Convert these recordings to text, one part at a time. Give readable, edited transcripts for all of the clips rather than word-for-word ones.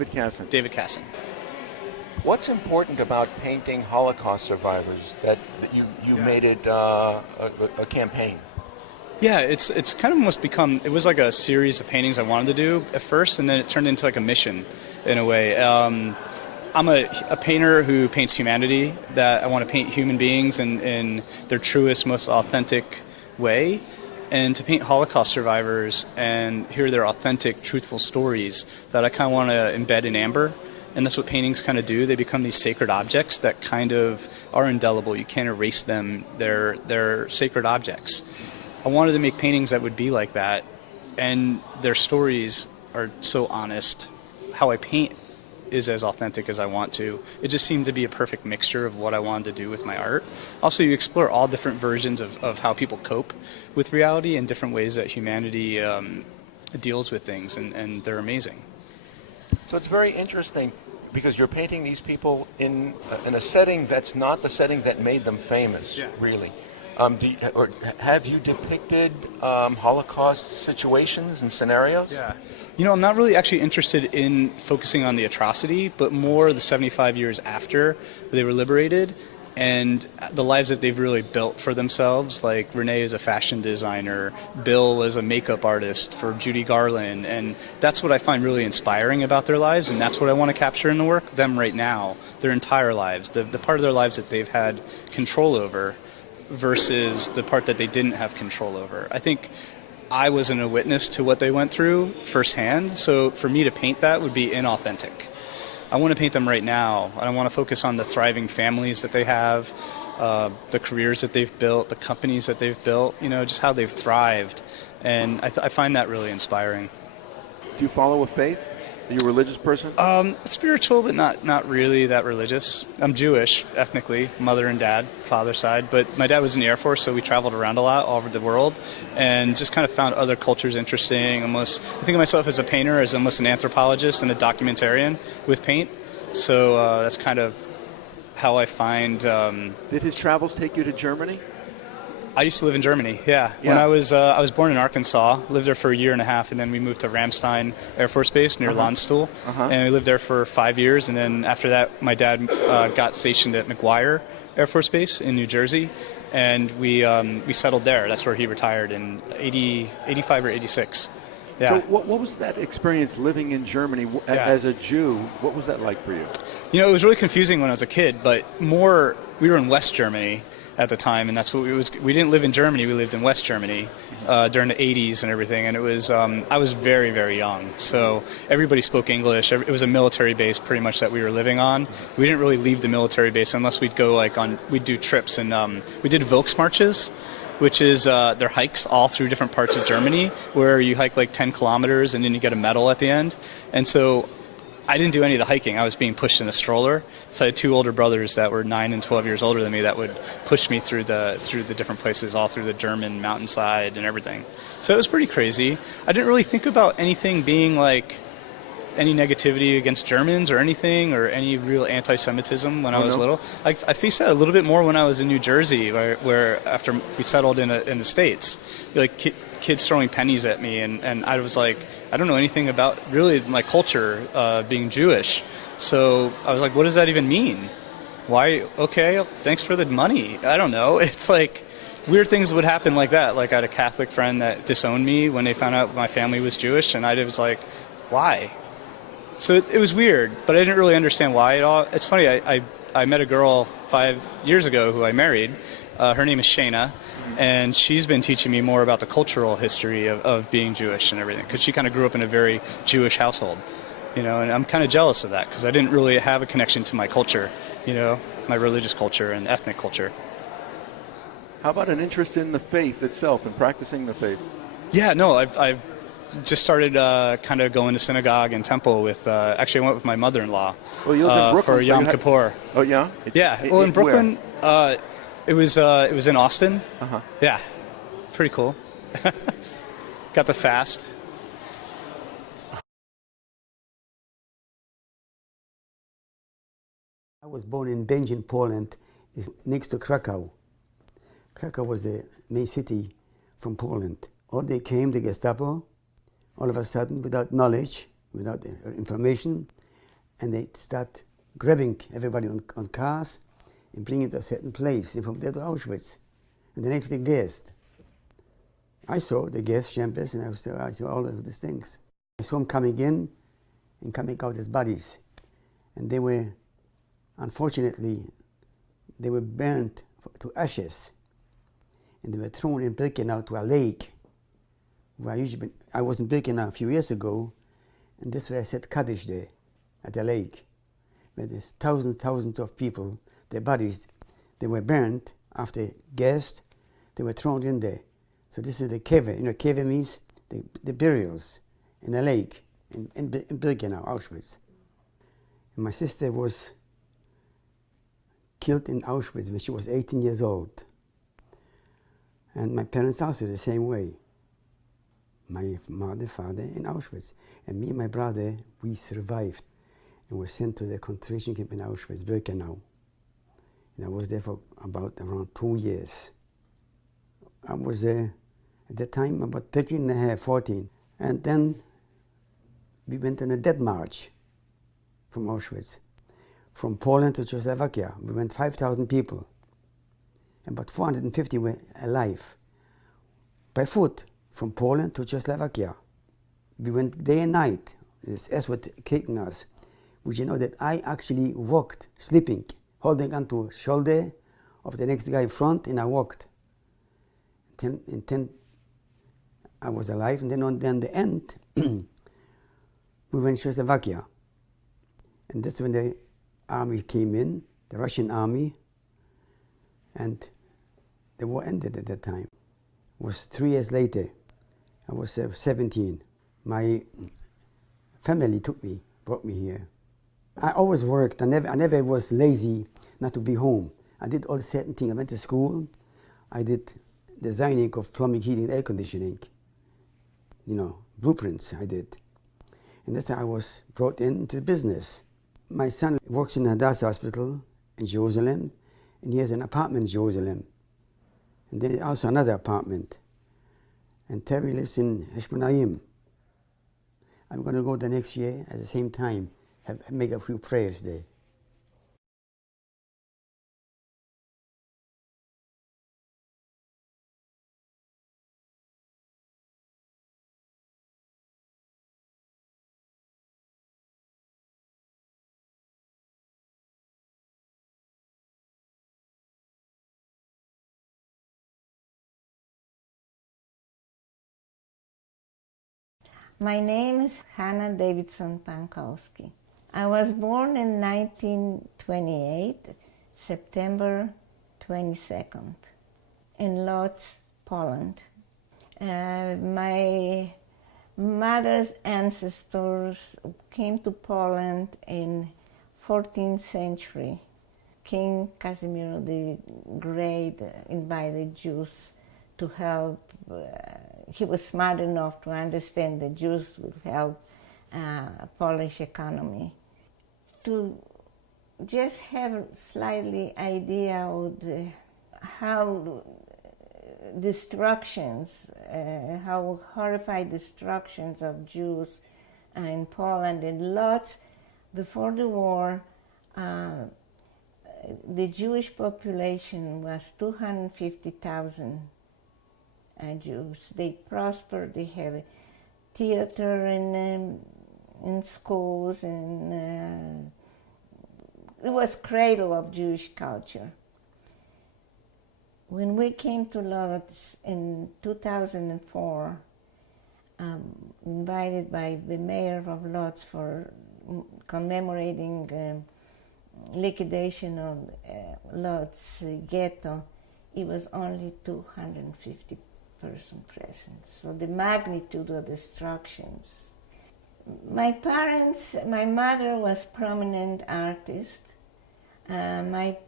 David Casson. David Casson. What's important about painting Holocaust survivors that you made it a campaign? Yeah, it's kind of almost become, it was like a series of paintings I wanted to do at first, and then it turned into like a mission in a way. I'm a painter who paints humanity, that I want to paint human beings in their truest, most authentic way. And to paint Holocaust survivors and hear their authentic, truthful stories that I kind of want to embed in amber. And that's what paintings kind of do. They become these sacred objects that kind of are indelible. You can't erase them. They're sacred objects. I wanted to make paintings that would be like that. And their stories are so honest. How I paint is as authentic as I want to. It just seemed to be a perfect mixture of what I wanted to do with my art. Also, you explore all different versions of how people cope with reality and different ways that humanity deals with things, and they're amazing. So it's very interesting because you're painting these people in a setting that's not the setting that made them famous, really. Have you depicted Holocaust situations and scenarios? Yeah. You know, I'm not really actually interested in focusing on the atrocity, but more the 75 years after they were liberated and the lives that they've really built for themselves. Like Renee is a fashion designer, Bill was a makeup artist for Judy Garland, and that's what I find really inspiring about their lives, and that's what I want to capture in the work, them right now, their entire lives, the part of their lives that they've had control over versus the part that they didn't have control over. I think I wasn't a witness to what they went through firsthand, so for me to paint that would be inauthentic. I want to paint them right now, and I want to focus on the thriving families that they have, the careers that they've built, the companies that they've built, you know, just how they've thrived, and I find that really inspiring. Do you follow a faith? Are you a religious person? Spiritual, but not really that religious. I'm Jewish, ethnically, mother and dad, father's side. But my dad was in the Air Force, so we traveled around a lot all over the world and just kind of found other cultures interesting. I think of myself as a painter, as almost an anthropologist and a documentarian with paint. So that's kind of how I find... Did his travels take you to Germany? I used to live in Germany, yeah. When I was born in Arkansas, lived there for a year and a half, and then we moved to Ramstein Air Force Base near Landstuhl, and we lived there for 5 years. And then after that, my dad got stationed at McGuire Air Force Base in New Jersey, and we settled there. That's where he retired in 85 or 86. Yeah. So what was that experience living in Germany as a Jew? What was that like for you? You know, it was really confusing when I was a kid, but we were in West Germany at the time, and that's what we didn't live in Germany, we lived in West Germany during the 80s and everything, and it was I was very, very young, so everybody spoke English. It was a military base pretty much that we were living on. We didn't really leave the military base unless we'd go we'd do trips, and we did Volksmarches, which is they're hikes all through different parts of Germany where you hike like 10 kilometers and then you get a medal at the end. And so I didn't do any of the hiking. I was being pushed in a stroller. So I had two older brothers that were 9 and 12 years older than me that would push me through the different places, all through the German mountainside and everything. So it was pretty crazy. I didn't really think about anything being like any negativity against Germans or anything, or any real anti-Semitism when I was little. I faced that a little bit more when I was in New Jersey, where after we settled in the States, like kids throwing pennies at me, and I was like, I don't know anything about really my culture, being Jewish. So I was like, what does that even mean? Why? Okay, thanks for the money. I don't know. It's like weird things would happen like that. Like I had a Catholic friend that disowned me when they found out my family was Jewish, and I was like, why? So it was weird, but I didn't really understand why at all. It's funny, I met a girl 5 years ago who I married. Her name is Shayna, and she's been teaching me more about the cultural history of being Jewish and everything, because she kind of grew up in a very Jewish household, you know, and I'm kind of jealous of that, because I didn't really have a connection to my culture, you know, my religious culture and ethnic culture. How about an interest in the faith itself and practicing the faith? Yeah, no, I've just started kind of going to synagogue and temple with, actually I went with my mother-in-law. Well, you live in Brooklyn. For Yom Kippur. Oh, yeah? Yeah, well, in Brooklyn, it was in Austin. Yeah, pretty cool. Got to fast. I was born in Będzin, Poland. It's next to Krakow. Krakow was the main city from Poland. All they came, the Gestapo, all of a sudden, without knowledge, without information, and they start grabbing everybody on cars and bringing it to a certain place, and from there to Auschwitz. And the next day, gassed. I saw the gas chambers, and I saw all of these things. I saw them coming in and coming out as bodies. And they were, unfortunately, they were burned to ashes. And they were thrown in Birkenau to a lake. Where I was in Birkenau a few years ago, and that's where I said Kaddish there, at the lake. Where there's thousands of people, their bodies, they were burned after gassed, they were thrown in there. So this is the keve. You know, keve means the burials in a lake in Birkenau, Auschwitz. And my sister was killed in Auschwitz when she was 18 years old. And my parents also the same way. My mother, father in Auschwitz. And me and my brother, we survived and were sent to the concentration camp in Auschwitz, Birkenau. And I was there for around 2 years. I was there at that time about 13 and a half, 14. And then we went on a death march from Auschwitz, from Poland to Czechoslovakia. We went 5,000 people. About 450 were alive. By foot, from Poland to Czechoslovakia. We went day and night. This S was kicking us. Would you know that I actually walked, sleeping, holding onto the shoulder of the next guy in front, and I walked. In 10, I was alive, and then on the end, we went to Czechoslovakia. And that's when the army came in, the Russian army, and the war ended at that time. It was 3 years later. I was 17. My family brought me here. I always worked. I never was lazy not to be home. I did all certain things. I went to school. I did designing of plumbing, heating, air conditioning. You know, blueprints I did. And that's how I was brought into the business. My son works in Hadassah Hospital in Jerusalem, and he has an apartment in Jerusalem. And then also another apartment. And Terry lives in Heshmonayim. I'm going to go the next year at the same time, make a few prayers there. My name is Hannah Davidson Pankowski. I was born in 1928, September 22nd, in Lodz, Poland. My mother's ancestors came to Poland in 14th century. King Casimir the Great invited Jews to help. He was smart enough to understand that Jews would help Polish economy. To just have a slightly idea of how destructions, how horrified destructions of Jews in Poland and Lodz before the war, the Jewish population was 250,000 Jews. They prospered. They have a theater in schools, and it was cradle of Jewish culture. When we came to Lodz in 2004, invited by the mayor of Lodz for commemorating liquidation of Lodz ghetto, it was only 250 person present. So the magnitude of destructions. My parents, my mother was prominent artist. My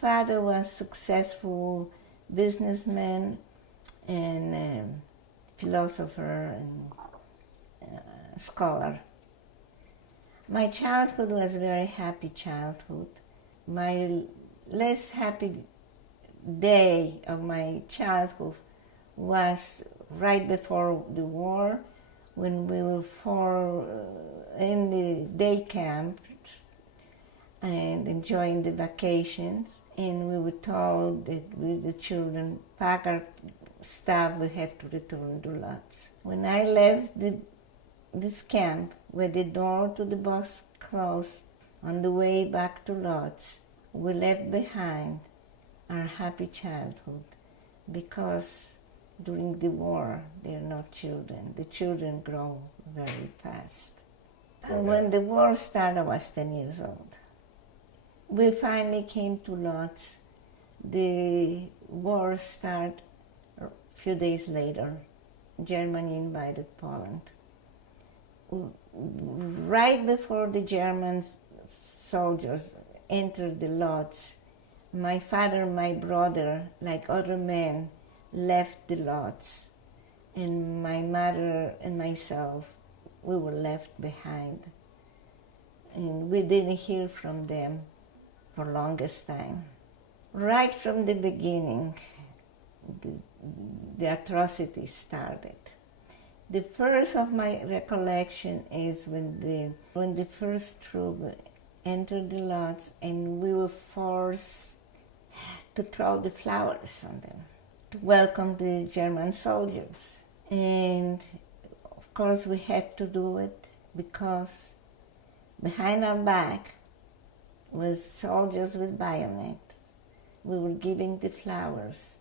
father was successful businessman and philosopher and scholar. My childhood was a very happy childhood. My less happy day of my childhood was right before the war, when we were in the day camp and enjoying the vacations. And we were told that with the children pack our stuff, we have to return to Lodz. When I left this camp, where the door to the bus closed, on the way back to Lodz, we left behind our happy childhood, because during the war, they're not children. The children grow very fast. And when the war started, I was 10 years old. We finally came to Lodz. The war started a few days later. Germany invaded Poland. Right before the German soldiers entered the Lodz, my father and my brother, like other men, left the Lodz, and my mother and myself, we were left behind. And we didn't hear from them for longest time. Right from the beginning, the atrocities started. The first of my recollection is when the first troop entered the Lodz, and we were forced to throw the flowers on them to welcome the German soldiers. And of course we had to do it because behind our back was soldiers with bayonets. We were giving the flowers,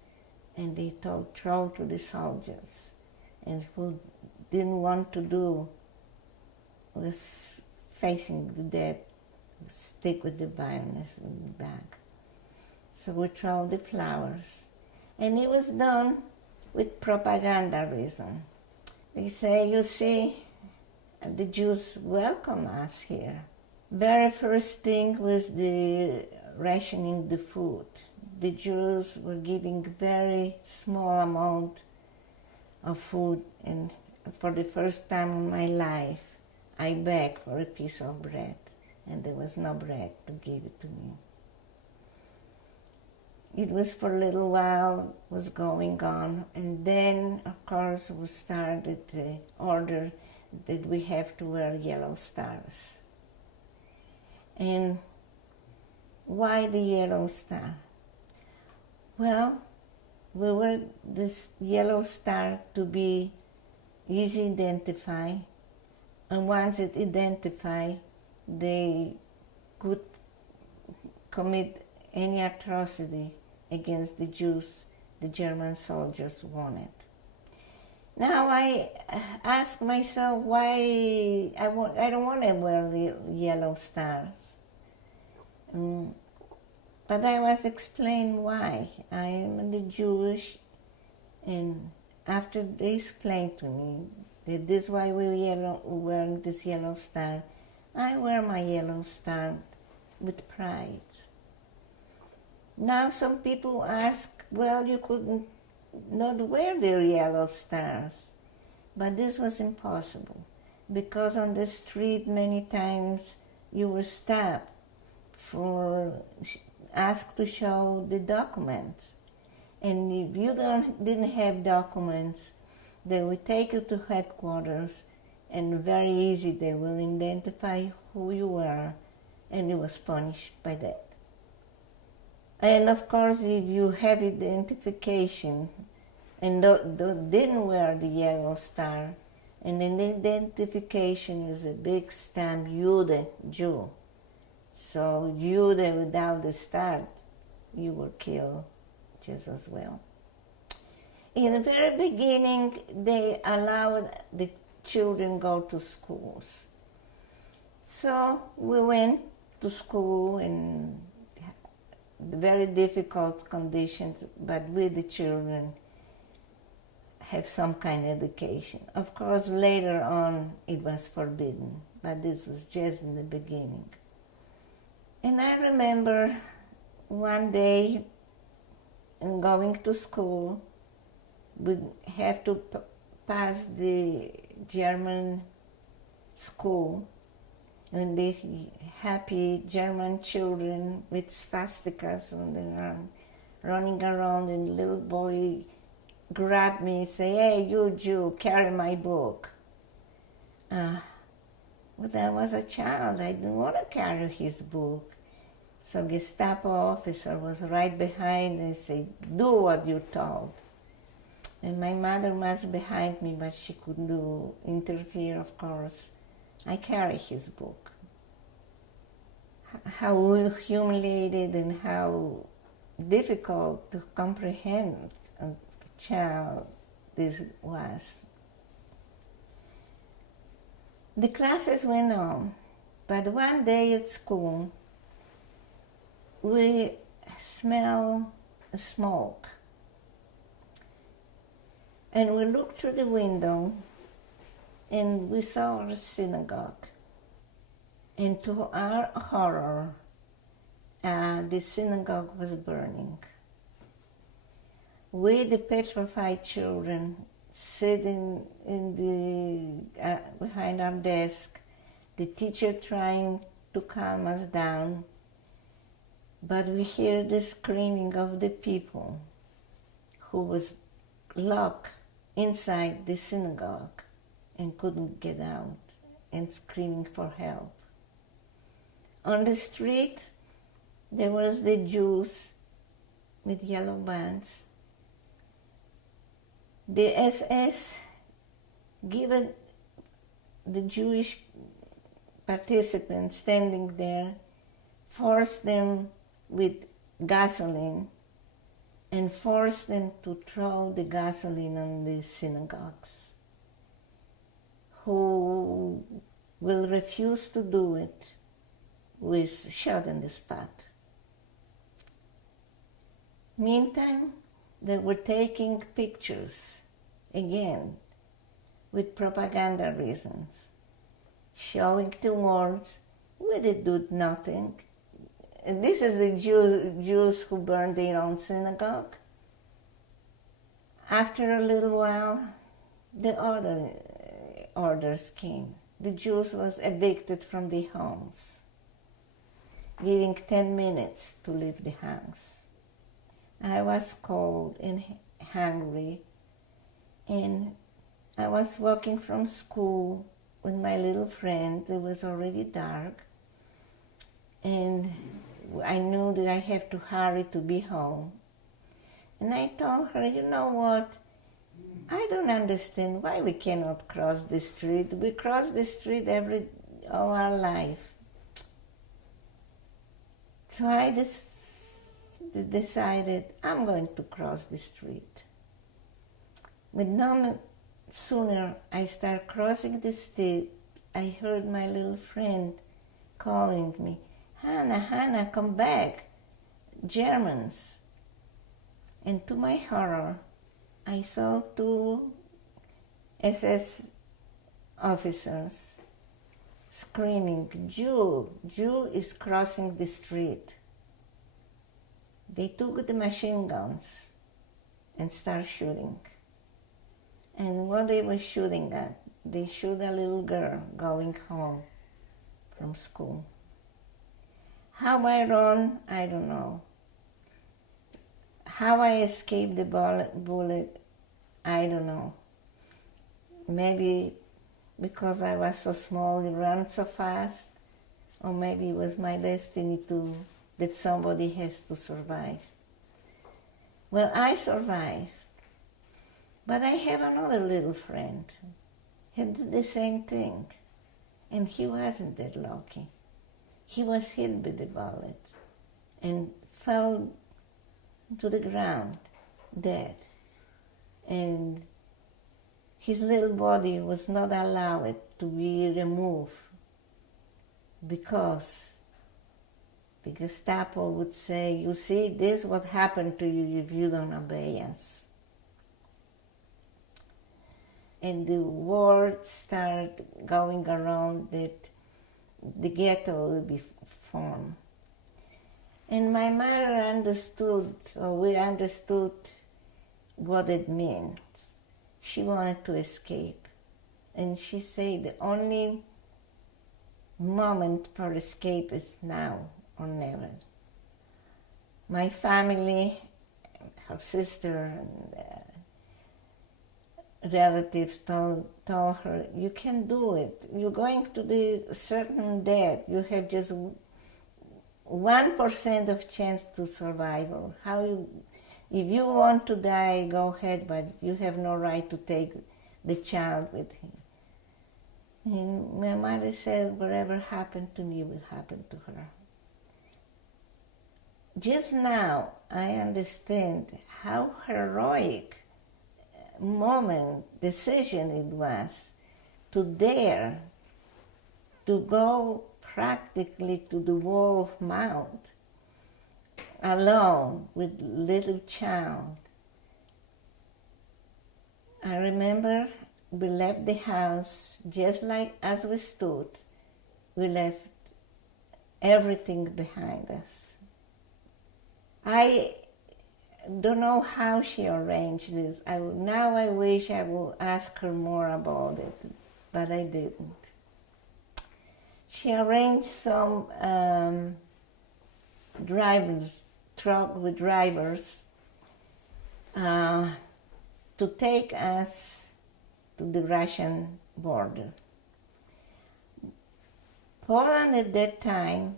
and they told throw to the soldiers. And who didn't want to do was facing the death, stick with the bayonets in the back. So we throw the flowers. And it was done with propaganda reason. They say, you see, the Jews welcome us here. Very first thing was the rationing the food. The Jews were giving very small amount of food, and for the first time in my life, I begged for a piece of bread, and there was no bread to give it to me. It was for a little while, was going on, and then, of course, we started the order that we have to wear yellow stars. And why the yellow star? Well, we wear this yellow star to be easy to identify, and once it identified, they could commit any atrocity against the Jews the German soldiers wanted. Now I ask myself why I don't want to wear the yellow stars. But I was explained why. I am the Jewish, and after they explained to me that this is why we're wearing this yellow star, I wear my yellow star with pride. Now some people ask, well, you couldn't not wear the yellow stars, but this was impossible, because on the street many times you were stopped for asked to show the documents, and if you didn't have documents, they would take you to headquarters, and very easy they will identify who you were, and you was punished by that. And of course, if you have identification and didn't wear the yellow star, and the identification is a big stamp, Jude, Jew. So Jude without the star, you were killed just as well. In the very beginning, they allowed the children go to schools. So we went to school in very difficult conditions, but with the children have some kind of education. Of course, later on it was forbidden, but this was just in the beginning. And I remember one day going to school, we have to pass the German school, and the happy German children with swastikas on their arm running around, and the little boy grabbed me and said, "Hey, you Jew, carry my book." But I was a child, I didn't want to carry his book. So Gestapo officer was right behind and said, do what you're told. And my mother was behind me, but she couldn't interfere, of course. I carry his book. How humiliated and how difficult to comprehend a child this was. The classes went on, but one day at school, we smelled smoke. And we looked through the window and we saw a synagogue. And to our horror, the synagogue was burning. We, the petrified children, sitting behind our desk, the teacher trying to calm us down, but we hear the screaming of the people who was locked inside the synagogue and couldn't get out and screaming for help. On the street, there was the Jews with yellow bands. The SS given the Jewish participants standing there, forced them with gasoline and forced them to throw the gasoline on the synagogues. Who will refuse to do it was shot on the spot. Meantime, they were taking pictures, again, with propaganda reasons, showing to words, we did do nothing. And this is the Jews who burned their own synagogue. After a little while, the other orders came. The Jews was evicted from their homes, giving 10 minutes to leave the house. I was cold and hungry, and I was walking from school with my little friend. It was already dark, and I knew that I have to hurry to be home. And I told her, you know what? I don't understand why we cannot cross the street. We cross the street all our life. So I decided I'm going to cross the street. But no sooner I start crossing the street, I heard my little friend calling me, Hannah, Hannah, come back, Germans. And to my horror, I saw 2 SS officers screaming, Jew, Jew is crossing the street. They took the machine guns and started shooting. And what they were shooting at, they shoot a little girl going home from school. How I run, I don't know. How I escaped the bullet, I don't know. Maybe because I was so small, you ran so fast, or maybe it was my destiny that somebody has to survive. Well, I survived, but I have another little friend. He did the same thing, and he wasn't that lucky. He was hit by the bullet and fell to the ground, dead. And his little body was not allowed to be removed because the Gestapo would say, you see, this is what happened to you if you don't obey us. And the word started going around that the ghetto will be formed. And my mother understood, or we understood what it meant. She wanted to escape. And she said the only moment for escape is now or never. My family, her sister, and relatives told her, you can do it. You're going to the certain death. You have just 1% of chance to survival. If you want to die, go ahead, but you have no right to take the child with him. And my mother said, whatever happened to me will happen to her. Just now, I understand how heroic decision it was to dare to go practically to the Wolf Mount alone with little child. I remember we left the house just like as we stood. We left everything behind us. I don't know how she arranged this. Now I wish I would ask her more about it, but I didn't. She arranged some truck with drivers to take us to the Russian border. Poland at that time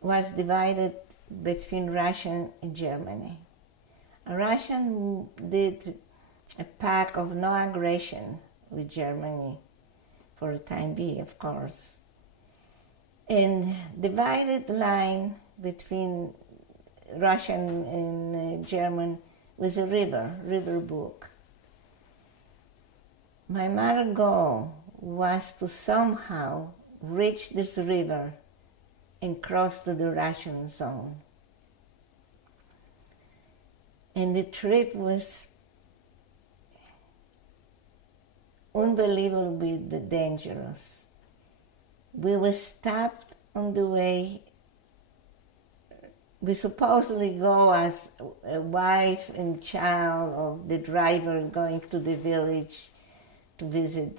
was divided between Russia and Germany. Russia did a pact of no aggression with Germany for the time being, of course. And divided line between Russian and German was a river Bug. My mother's goal was to somehow reach this river and cross to the Russian zone. And the trip was unbelievably dangerous. We were stopped on the way. We supposedly go as a wife and child of the driver going to the village to visit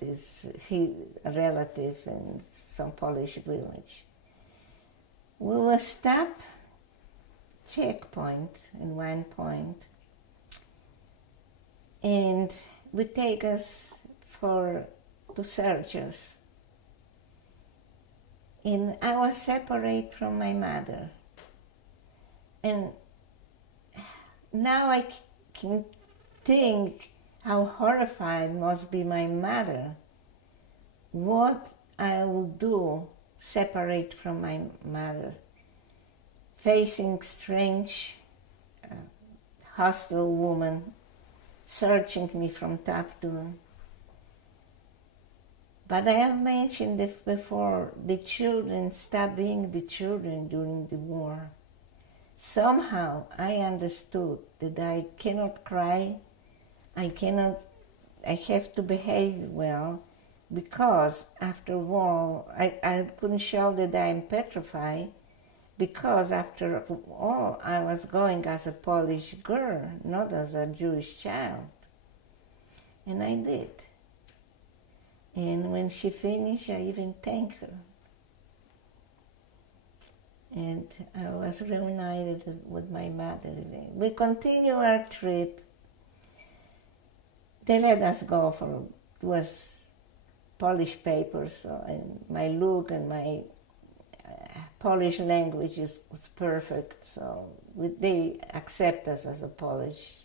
his relative in some Polish village. We were stopped, checkpoint in one point, and we take us to search us. And I was separate from my mother. And now I can think how horrified must be my mother. What I will do separate from my mother, facing strange, hostile woman, searching me from top to. But I have mentioned it before, the children stopped being the children during the war. Somehow I understood that I cannot cry, I have to behave well, because after all, I couldn't show that I'm petrified, because after all, I was going as a Polish girl, not as a Jewish child. And I did. And when she finished, I even thanked her. And I was reunited with my mother. We continued our trip. They let us go it was Polish papers, so, and my look and my Polish language was perfect, so they accept us as a Polish.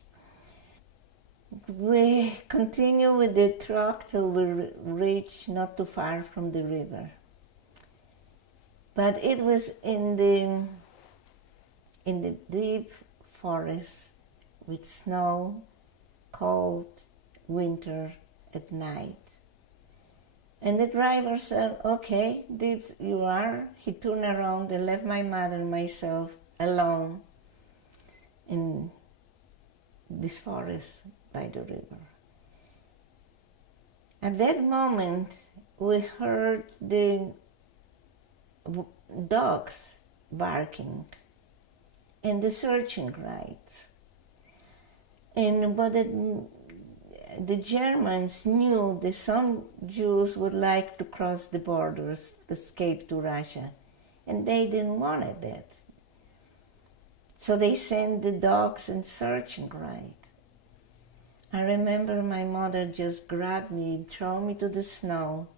We continue with the truck till we reach not too far from the river. But it was in the deep forest with snow, cold winter at night. And the driver said, okay, you are. He turned around and left my mother and myself alone in this forest by the river. At that moment, we heard the dogs barking and the searching lights. And what the Germans knew that some Jews would like to cross the borders, escape to Russia, and they didn't want that. So they sent the dogs and searching light. I remember my mother just grabbed me, threw me to the snow,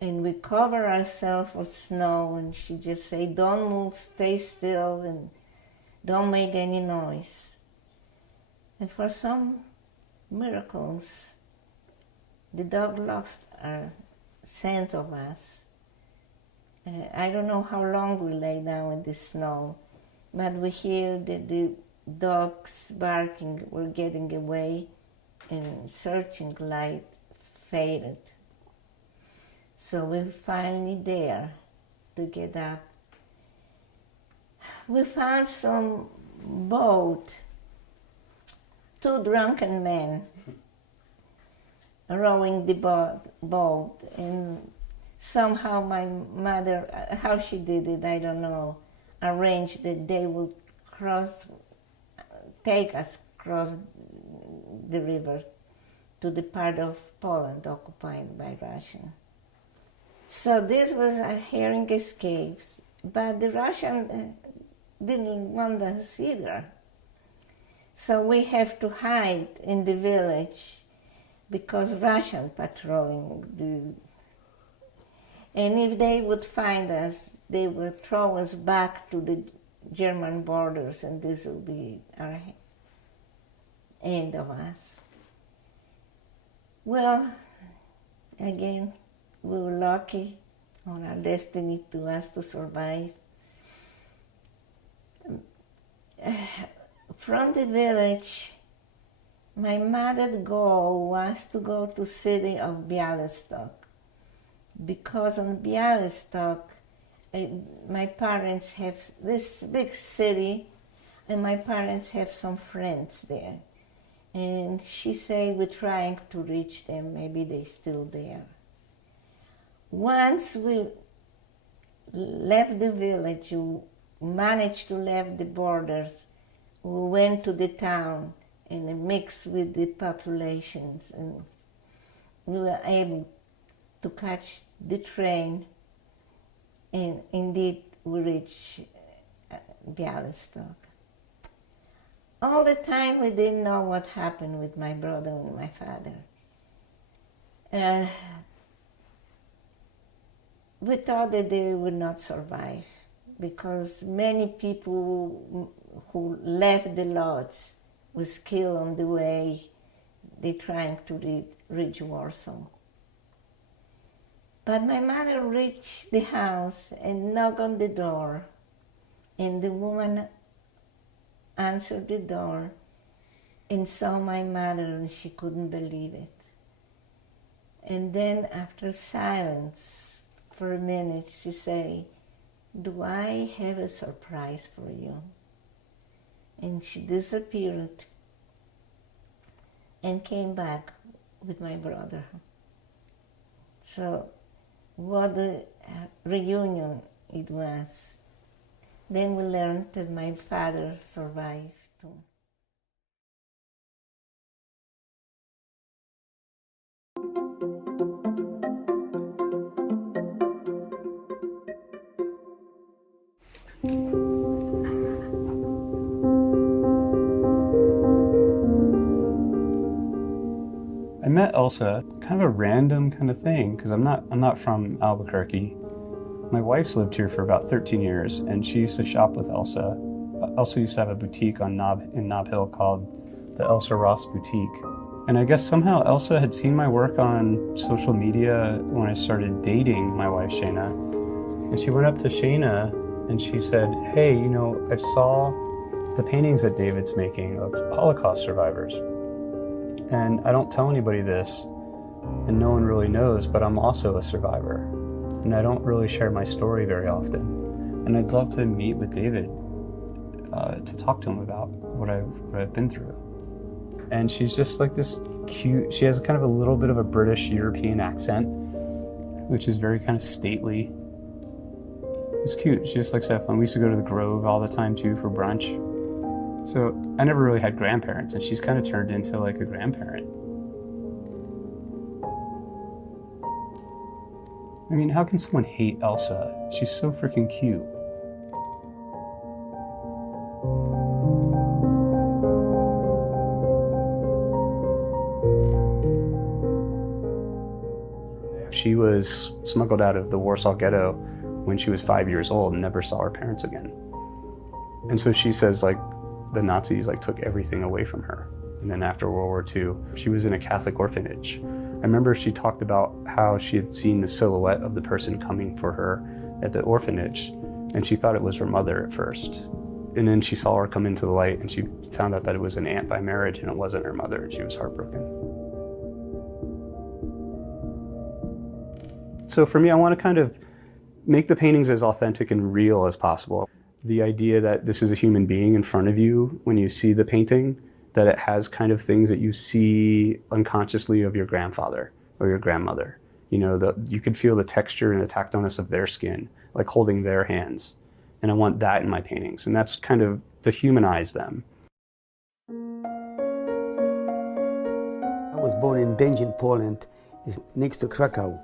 and we cover ourselves with snow, and she just say, don't move, stay still, and don't make any noise. And for some miracles, the dog lost our scent of us. I don't know how long we lay down in the snow, but we hear that the dogs barking were getting away, and searching light faded. So we finally dare to get up. We found some boat, two drunken men rowing the boat, and somehow my mother, how she did it, I don't know, arranged that they would take us across the river to the part of Poland occupied by Russia. So this was our hearing escapes, but the Russian didn't want us either. So we have to hide in the village because Russian patrolling and if they would find us, they would throw us back to the German borders, and this will be our end of us. Well, again, we were lucky on our destiny to us to survive. From the village, my mother's goal was to go to city of Bialystok, because on Bialystok, my parents have this big city, and my parents have some friends there. And she said we're trying to reach them, maybe they're still there. Once we left the village, we managed to leave the borders, we went to the town and mixed with the populations, and we were able to catch the train, and indeed we reached Bialystok. All the time we didn't know what happened with my brother and my father. We thought that they would not survive because many people who left the lodge was killed on the way they trying to reach Warsaw. But my mother reached the house and knocked on the door, and the woman answered the door and saw my mother, and she couldn't believe it. And then after silence for a minute, she said, "Do I have a surprise for you?" And she disappeared and came back with my brother. So what a reunion it was. Then we learned that my father survived too. I met Elsa, kind of a random kind of thing, because I'm not from Albuquerque. My wife's lived here for about 13 years, and she used to shop with Elsa. Elsa used to have a boutique in Nob Hill called the Elsa Ross Boutique. And I guess somehow Elsa had seen my work on social media when I started dating my wife, Shayna. And she went up to Shayna and she said, "Hey, I saw the paintings that David's making of Holocaust survivors. And I don't tell anybody this, and no one really knows, but I'm also a survivor. And I don't really share my story very often. And I'd love to meet with David to talk to him about what I've been through." And she's just like this cute, she has kind of a little bit of a British European accent, which is very kind of stately. It's cute. She just likes to have fun. We used to go to the Grove all the time too for brunch. So I never really had grandparents, and she's kind of turned into like a grandparent. I mean, how can someone hate Elsa? She's so freaking cute. She was smuggled out of the Warsaw Ghetto when she was 5 years old and never saw her parents again. And so she says like the Nazis like took everything away from her. And then after World War II, she was in a Catholic orphanage. I remember she talked about how she had seen the silhouette of the person coming for her at the orphanage, and she thought it was her mother at first. And then she saw her come into the light, and she found out that it was an aunt by marriage, and it wasn't her mother, and she was heartbroken. So for me, I want to kind of make the paintings as authentic and real as possible. The idea that this is a human being in front of you when you see the painting, that it has kind of things that you see unconsciously of your grandfather or your grandmother. You know, you could feel the texture and the tactileness of their skin, like holding their hands. And I want that in my paintings. And that's kind of to humanize them. I was born in Będzin, Poland. It's next to Krakow.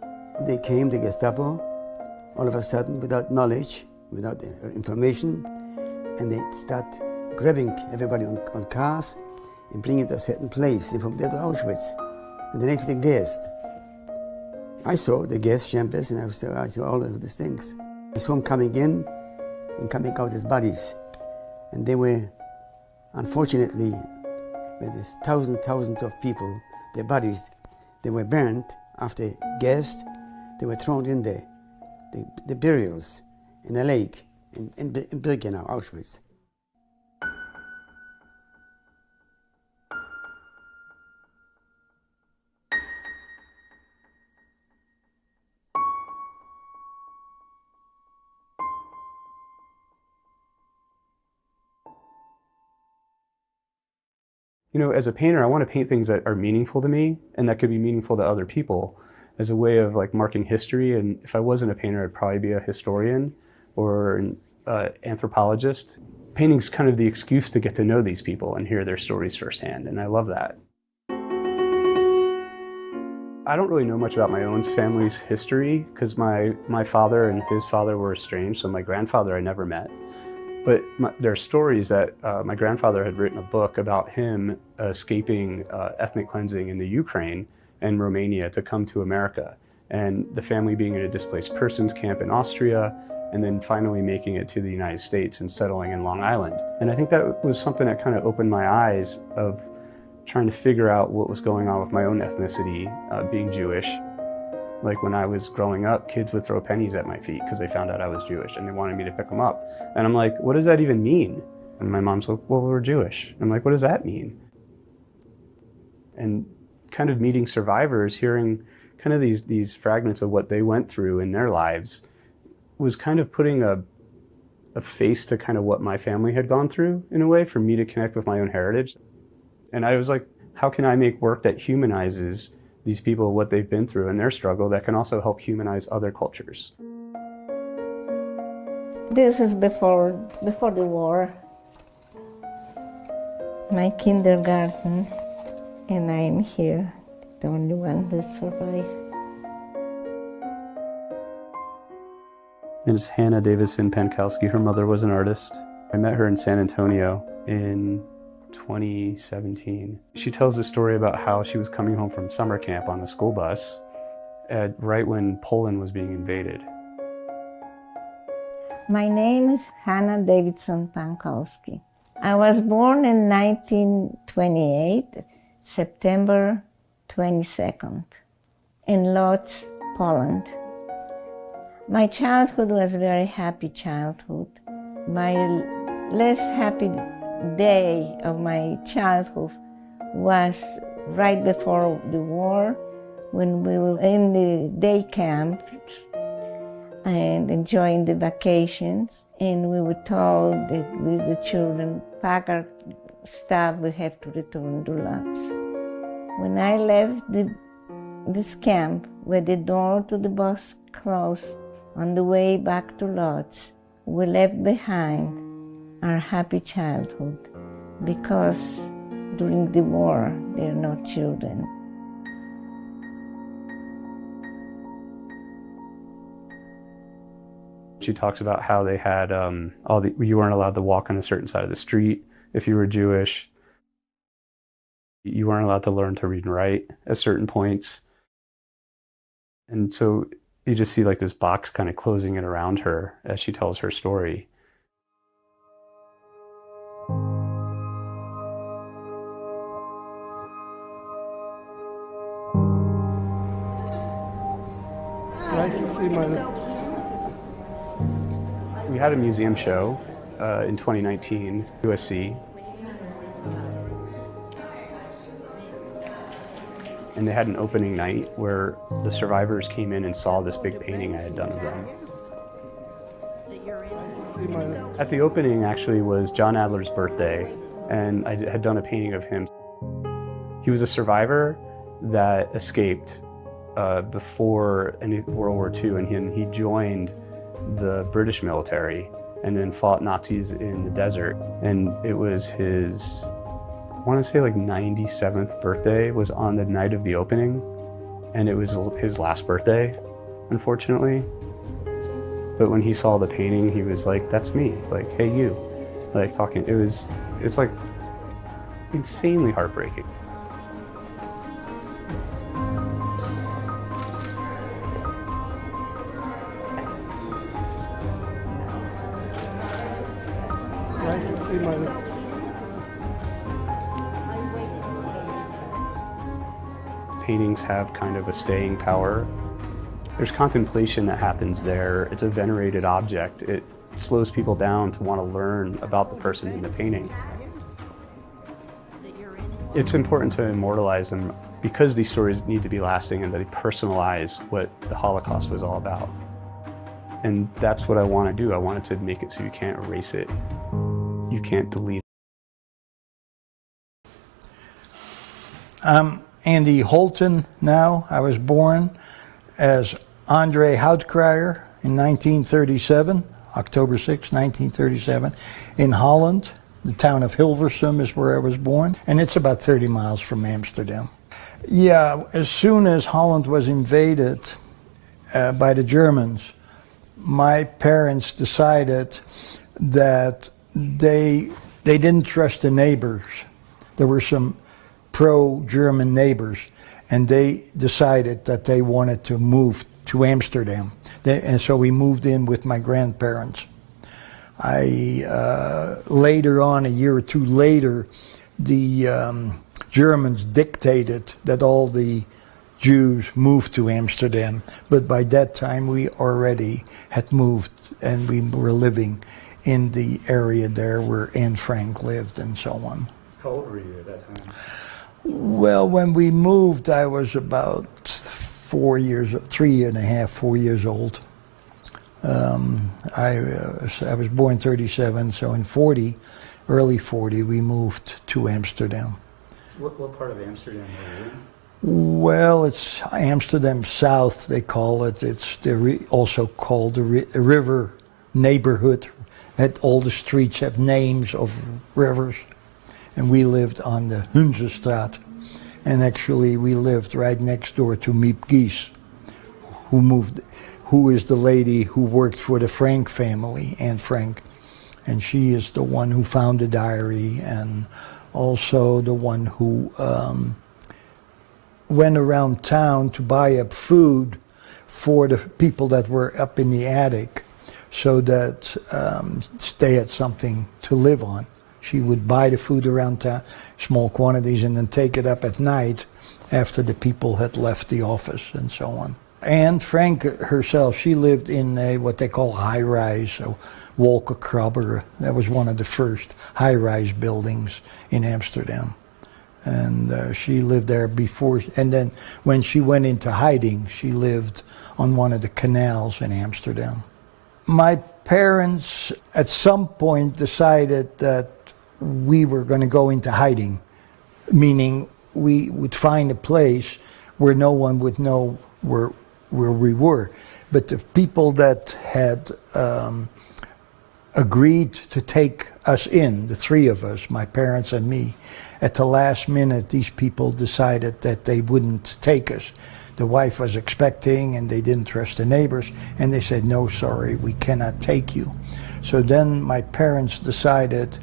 They came, the Gestapo, all of a sudden, without knowledge, without information, and they start grabbing everybody on cars and bringing it to a certain place, and from there to Auschwitz. And the next day, gas. I saw the gas chambers, and I saw all of these things. I saw them coming in and coming out as bodies. And they were, unfortunately, with these thousands of people, their bodies, they were burned after gassed. They were thrown in the burials in a lake in Birkenau, Auschwitz. You know, as a painter, I want to paint things that are meaningful to me and that could be meaningful to other people as a way of like marking history. And if I wasn't a painter, I'd probably be a historian or an anthropologist. Painting's kind of the excuse to get to know these people and hear their stories firsthand, and I love that. I don't really know much about my own family's history because my father and his father were estranged, so my grandfather I never met. But there are stories that my grandfather had written a book about him escaping ethnic cleansing in the Ukraine and Romania to come to America, and the family being in a displaced persons camp in Austria, and then finally making it to the United States and settling in Long Island. And I think that was something that kind of opened my eyes of trying to figure out what was going on with my own ethnicity, being Jewish. Like when I was growing up, kids would throw pennies at my feet because they found out I was Jewish and they wanted me to pick them up. And I'm like, what does that even mean? And my mom's like, well, we're Jewish. I'm like, what does that mean? And kind of meeting survivors, hearing kind of these fragments of what they went through in their lives was kind of putting a face to kind of what my family had gone through in a way for me to connect with my own heritage. And I was like, how can I make work that humanizes these people, what they've been through and their struggle, that can also help humanize other cultures? This is before the war. My kindergarten, and I'm here, the only one that survived. And it's Hannah Davison Pankowski. Her mother was an artist. I met her in San Antonio in 2017. She tells a story about how she was coming home from summer camp on the school bus right when Poland was being invaded. My name is Hannah Davidson Pankowski. I was born in 1928, September 22nd, in Lodz, Poland. My childhood was a very happy childhood. My less happy day of my childhood was right before the war, when we were in the day camp and enjoying the vacations, and we were told that we, the children, pack our stuff, we have to return to Lodz. When I left this camp, where the door to the bus closed, on the way back to Lodz, we left behind our happy childhood, because during the war, they're not children. She talks about how they had you weren't allowed to walk on a certain side of the street if you were Jewish. You weren't allowed to learn to read and write at certain points. And so you just see like this box kind of closing in around her as she tells her story. Nice to see my. We had a museum show in 2019, USC. And they had an opening night where the survivors came in and saw this big painting I had done of them. At the opening actually was John Adler's birthday, and I had done a painting of him. He was a survivor that escaped before World War II, and he joined the British military and then fought Nazis in the desert. And it was his, I want to say like 97th birthday was on the night of the opening, and it was his last birthday, unfortunately. But when he saw the painting, he was like, "That's me, like, hey you," like talking. It's like insanely heartbreaking. Nice to see my. Paintings have kind of a staying power. There's contemplation that happens there. It's a venerated object. It slows people down to want to learn about the person in the painting. It's important to immortalize them because these stories need to be lasting and that they personalize what the Holocaust was all about. And that's what I want to do. I wanted to make it so you can't erase it. You can't delete it. I'm Andy Holton now. I was born as Andre Houtkruijer in 1937, October 6, 1937, in Holland. The town of Hilversum is where I was born, and it's about 30 miles from Amsterdam. Yeah, as soon as Holland was invaded by the Germans, my parents decided that they didn't trust the neighbors. There were some pro-German neighbors, and they decided that they wanted to move to Amsterdam. And so we moved in with my grandparents. Later on, a year or two later, the Germans dictated that all the Jews moved to Amsterdam. But by that time, we already had moved, and we were living in the area there where Anne Frank lived and so on. How old were you at that time? Well, when we moved, I was about 4 years, 3.5, 4 years old. I was born 37, so in 40, early 40, we moved to Amsterdam. What part of Amsterdam were you in? Well, it's Amsterdam South, they call it. It's also called the river neighborhood. All the streets have names of rivers. And we lived on the Hunzestraat. And actually, we lived right next door to Miep Gies, who is the lady who worked for the Frank family, Anne Frank. And she is the one who found the diary and also the one who went around town to buy up food for the people that were up in the attic so that they had something to live on. She would buy the food around town, small quantities, and then take it up at night after the people had left the office and so on. Anne Frank herself, she lived in what they call high-rise, so Wolkenkrabber. That was one of the first high-rise buildings in Amsterdam. And she lived there before, and then when she went into hiding, she lived on one of the canals in Amsterdam. My parents at some point decided that we were going to go into hiding, meaning we would find a place where no one would know where we were. But the people that had agreed to take us in, the three of us, my parents and me, at the last minute, these people decided that they wouldn't take us. The wife was expecting, and they didn't trust the neighbors, and they said, "No, sorry, we cannot take you." So then my parents decided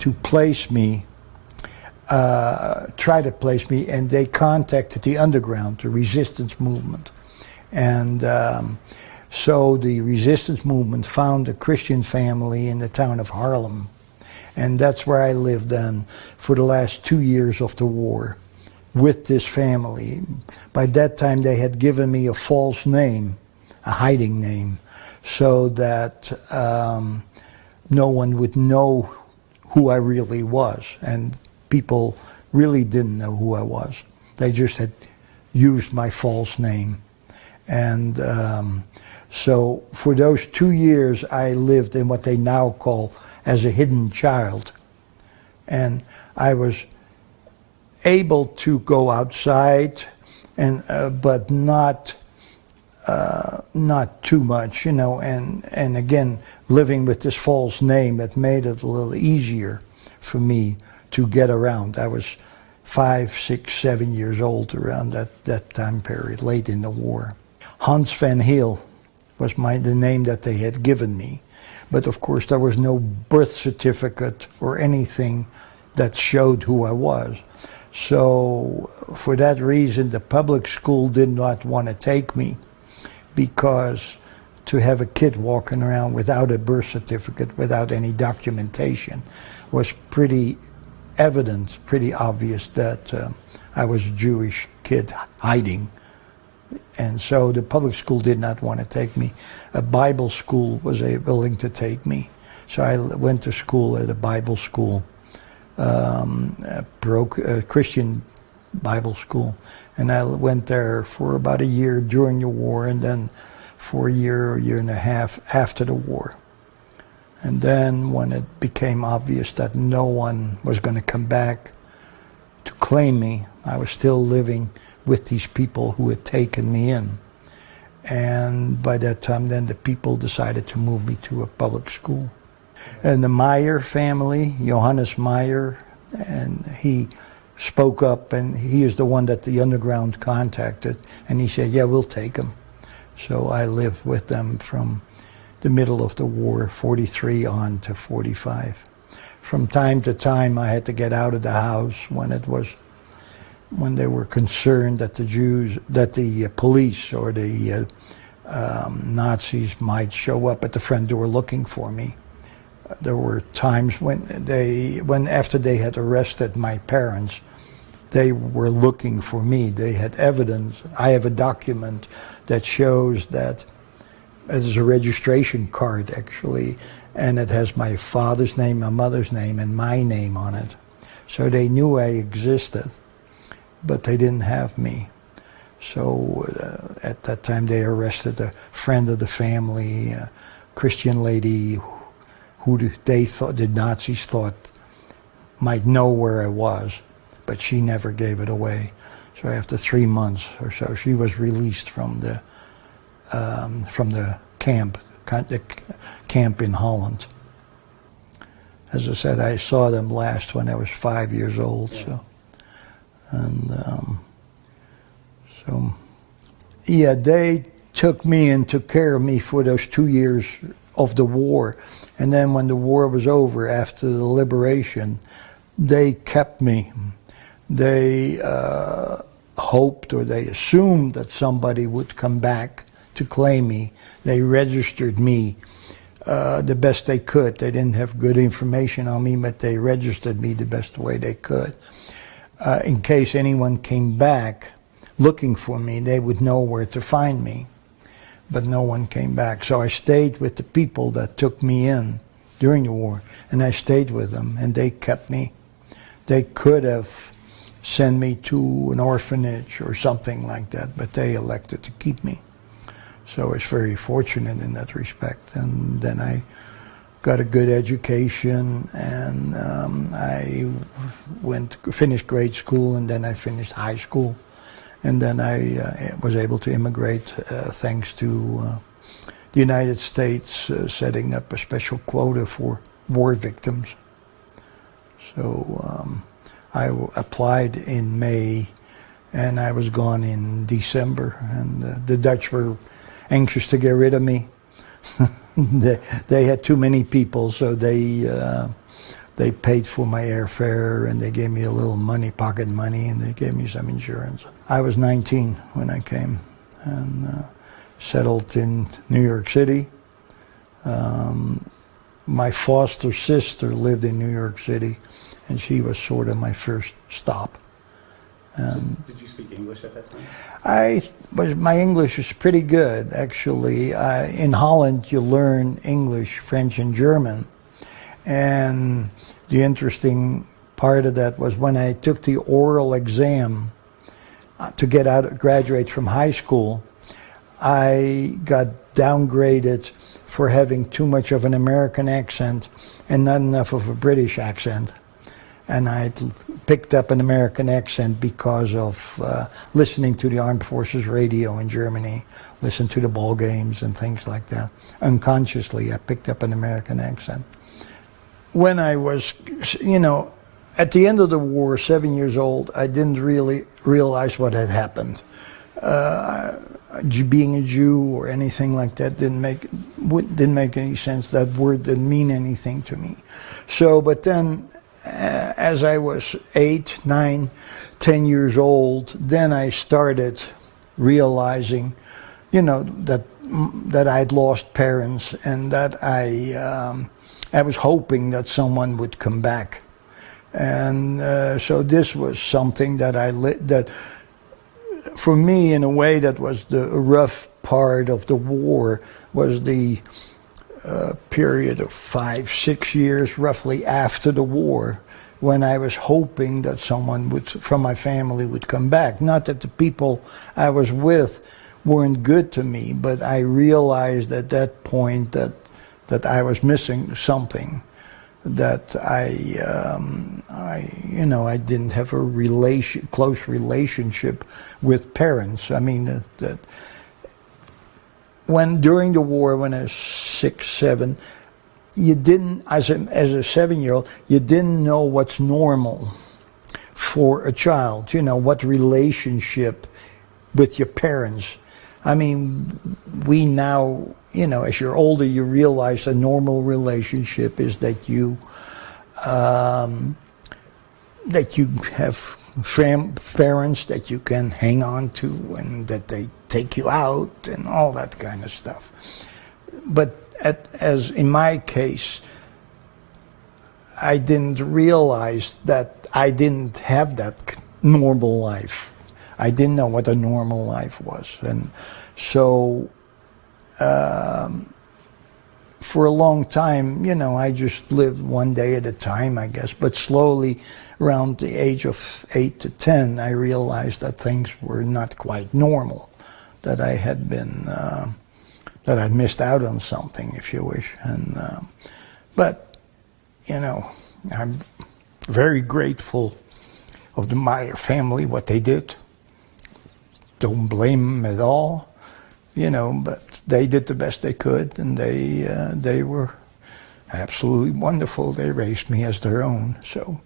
to place me, try to place me, and they contacted the underground, the resistance movement. And so the resistance movement found a Christian family in the town of Haarlem. And that's where I lived then for the last 2 years of the war with this family. By that time they had given me a false name, a hiding name, so that no one would know who I really was. And people really didn't know who I was. They just had used my false name. And so for those 2 years I lived in what they now call as a hidden child. And I was able to go outside, and but not too much, you know. And again, living with this false name, it made it a little easier for me to get around. I was 5, 6, 7 years old around that time period, late in the war. Hans van Heel was the name that they had given me. But of course there was no birth certificate or anything that showed who I was. So for that reason the public school did not want to take me, because to have a kid walking around without a birth certificate, without any documentation, was pretty evident, pretty obvious that I was a Jewish kid hiding. And so the public school did not want to take me. A Bible school was willing to take me. So I went to school at a Bible school, a Christian Bible school. And I went there for about a year during the war, and then for a year and a half after the war. And then when it became obvious that no one was going to come back to claim me, I was still living with these people who had taken me in. And by that time then the people decided to move me to a public school. And the Meyer family, Johannes Meyer, and he spoke up, and he is the one that the underground contacted, and he said, yeah, we'll take him. So I lived with them from the middle of the war, 43 on to 45. From time to time I had to get out of the house when they were concerned that the police or the Nazis might show up at the front door looking for me. There were times when after they had arrested my parents, they were looking for me. They had evidence. I have a document that shows that it is a registration card, actually, and it has my father's name, my mother's name, and my name on it. So they knew I existed, but they didn't have me. So at that time they arrested a friend of the family, a Christian lady who they thought, the Nazis thought, might know where I was, but she never gave it away. So after 3 months or so, she was released from the camp in Holland. As I said, I saw them last when I was 5 years old. So, and so, yeah, they took me and took care of me for those 2 years of the war. And then when the war was over, after the liberation, they kept me. They hoped, or they assumed, that somebody would come back to claim me. They registered me the best they could. They didn't have good information on me, but they registered me the best way they could. In case anyone came back looking for me, they would know where to find me. But no one came back. So I stayed with the people that took me in during the war, and I stayed with them, and they kept me. They could have sent me to an orphanage or something like that, but they elected to keep me. So I was very fortunate in that respect. And then I got a good education, and I finished grade school, and then I finished high school. And then I was able to immigrate thanks to the United States setting up a special quota for war victims. So I applied in May, and I was gone in December, and the Dutch were anxious to get rid of me. They had too many people, so they paid for my airfare, and they gave me a little money, pocket money, and they gave me some insurance. I was 19 when I came, and settled in New York City. My foster sister lived in New York City, and she was sort of my first stop. Did you speak English at that time? My English is pretty good, actually. In Holland, you learn English, French, and German. And the interesting part of that was when I took the oral exam to graduate from high school, I got downgraded for having too much of an American accent and not enough of a British accent. And I picked up an American accent because of listening to the Armed Forces radio in Germany, listened to the ball games and things like that. Unconsciously, I picked up an American accent. When I was, at the end of the war, 7 years old, I didn't really realize what had happened. Being a Jew or anything like that didn't make any sense. That word didn't mean anything to me. So, but then, as I was 8, 9, 10 years old, then I started realizing, that I'd lost parents and that I was hoping that someone would come back. And so this was something that for me, in a way, that was the rough part of the war, was the period of 5, 6 years roughly after the war, when I was hoping that someone from my family would come back. Not that the people I was with weren't good to me, but I realized at that point that I was missing something, that I didn't have a close relationship with parents. I mean, that during the war, when I was 6, 7, you didn't, as a 7-year-old, you didn't know what's normal for a child. What relationship with your parents. I mean, we now, as you're older, you realize a normal relationship is that you have parents that you can hang on to and that they take you out and all that kind of stuff. But as in my case, I didn't realize that I didn't have that normal life. I didn't know what a normal life was. And so for a long time, I just lived one day at a time, I guess. But slowly, around the age of 8 to 10, I realized that things were not quite normal, that I had been, that I'd missed out on something, if you wish. And but, I'm very grateful of the Meyer family, what they did. Don't blame them at all. But they did the best they could, and they were absolutely wonderful. They raised me as their own. So,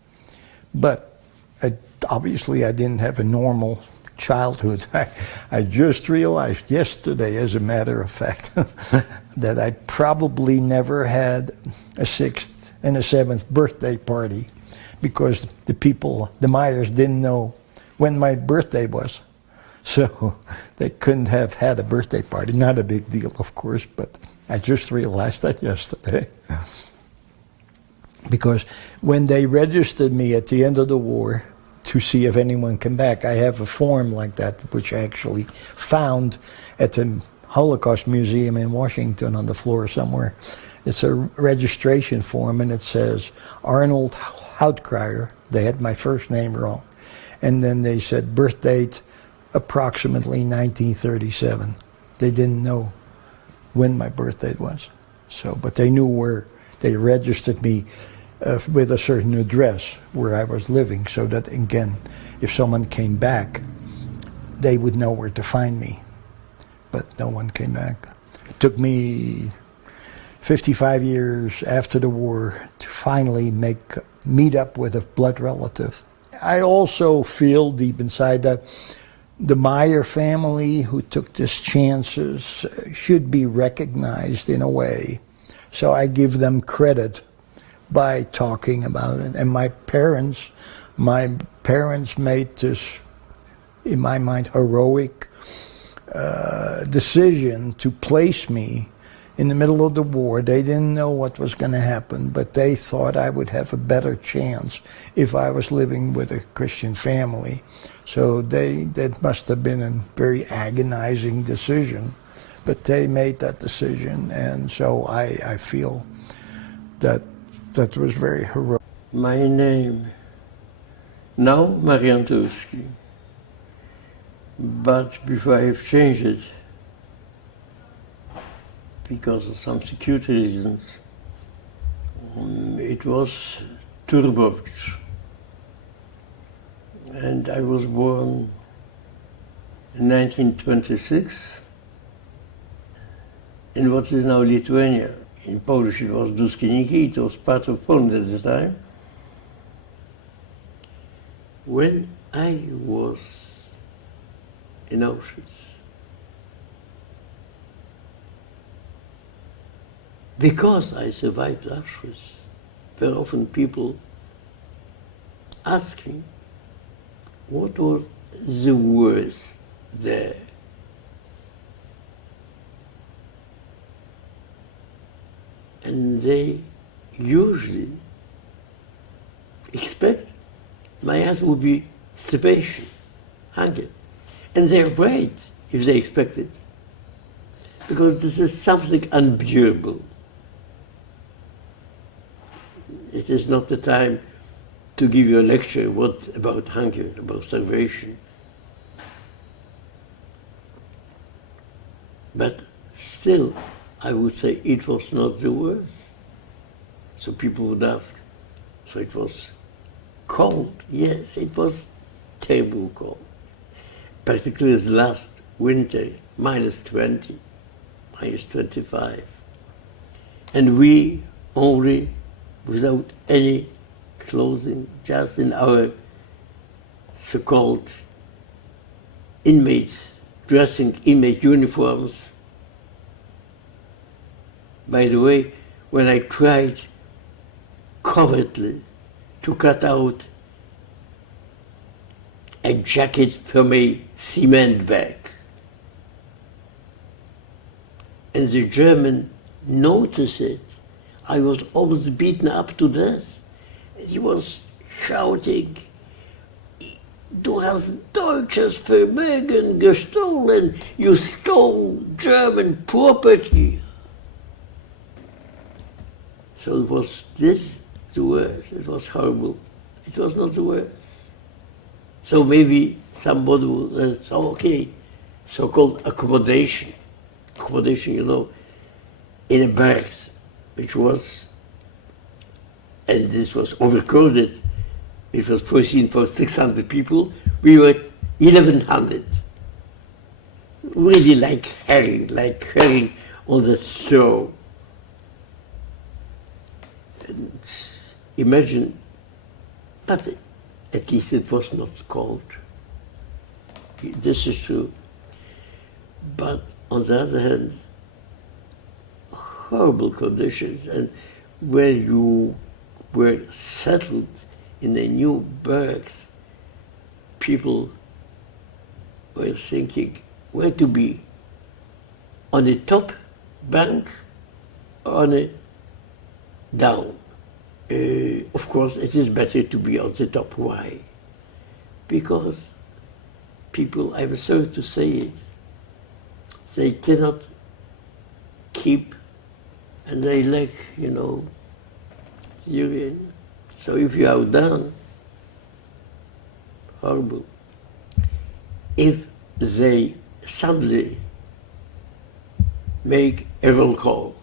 but obviously I didn't have a normal childhood. I just realized yesterday, as a matter of fact, that I probably never had a 6th and a 7th birthday party, because the Meyers didn't know when my birthday was. So they couldn't have had a birthday party. Not a big deal, of course, but I just realized that yesterday. Because when they registered me at the end of the war to see if anyone came back, I have a form like that, which I actually found at the Holocaust Museum in Washington on the floor somewhere. It's a registration form, and it says Arnold Houtkrier. They had my first name wrong. And then they said birth date, approximately 1937. They didn't know when my birthday was. So, but they knew where. They registered me with a certain address where I was living, so that, again, if someone came back, they would know where to find me. But no one came back. It took me 55 years after the war to finally meet up with a blood relative. I also feel deep inside that the Meyer family, who took these chances, should be recognized in a way. So I give them credit by talking about it. And my parents made this, in my mind, heroic decision to place me in the middle of the war. They didn't know what was going to happen, but they thought I would have a better chance if I was living with a Christian family. So that must have been a very agonizing decision, but they made that decision, and so I feel that was very heroic. My name, now Marian Turski, but before I have changed it, because of some security reasons, it was Turbovic. And I was born in 1926 in what is now Lithuania. In Polish it was Duskiniki, it was part of Poland at the time. When I was in Auschwitz, because I survived Auschwitz, very often people ask me, what was the worst there? And they usually expect my answer would be starvation, hunger. And they're right if they expect it, because this is something unbearable. It is not the time to give you a lecture about hunger, about starvation. But still, I would say it was not the worst. So people would ask, so it was cold? Yes, it was terrible cold. Particularly the last winter, -20, -25. And we only, without any clothing, just in our so-called inmate uniforms. By the way, when I tried covertly to cut out a jacket from a cement bag, and the German noticed it, I was almost beaten up to death. He was shouting, "Du hast Deutsches Vermögen gestohlen, you stole German property." So it was this the worst. It was horrible. It was not the worst. So maybe somebody will say, okay, so-called accommodation. Accommodation, you know, in a barracks, which was, and this was overcrowded, it was foreseen for 600 people, we were 1,100. Really like herring on the stove. And imagine, but at least it was not cold. This is true. But on the other hand, horrible conditions. And when you were settled in a new barracks, people were thinking where to be, on the top bank or on a down. Of course, it is better to be on the top. Why? Because people, I'm sorry to say it, they cannot keep, and they lack, you know, urine. So if you are down, horrible. If they suddenly make a roll call,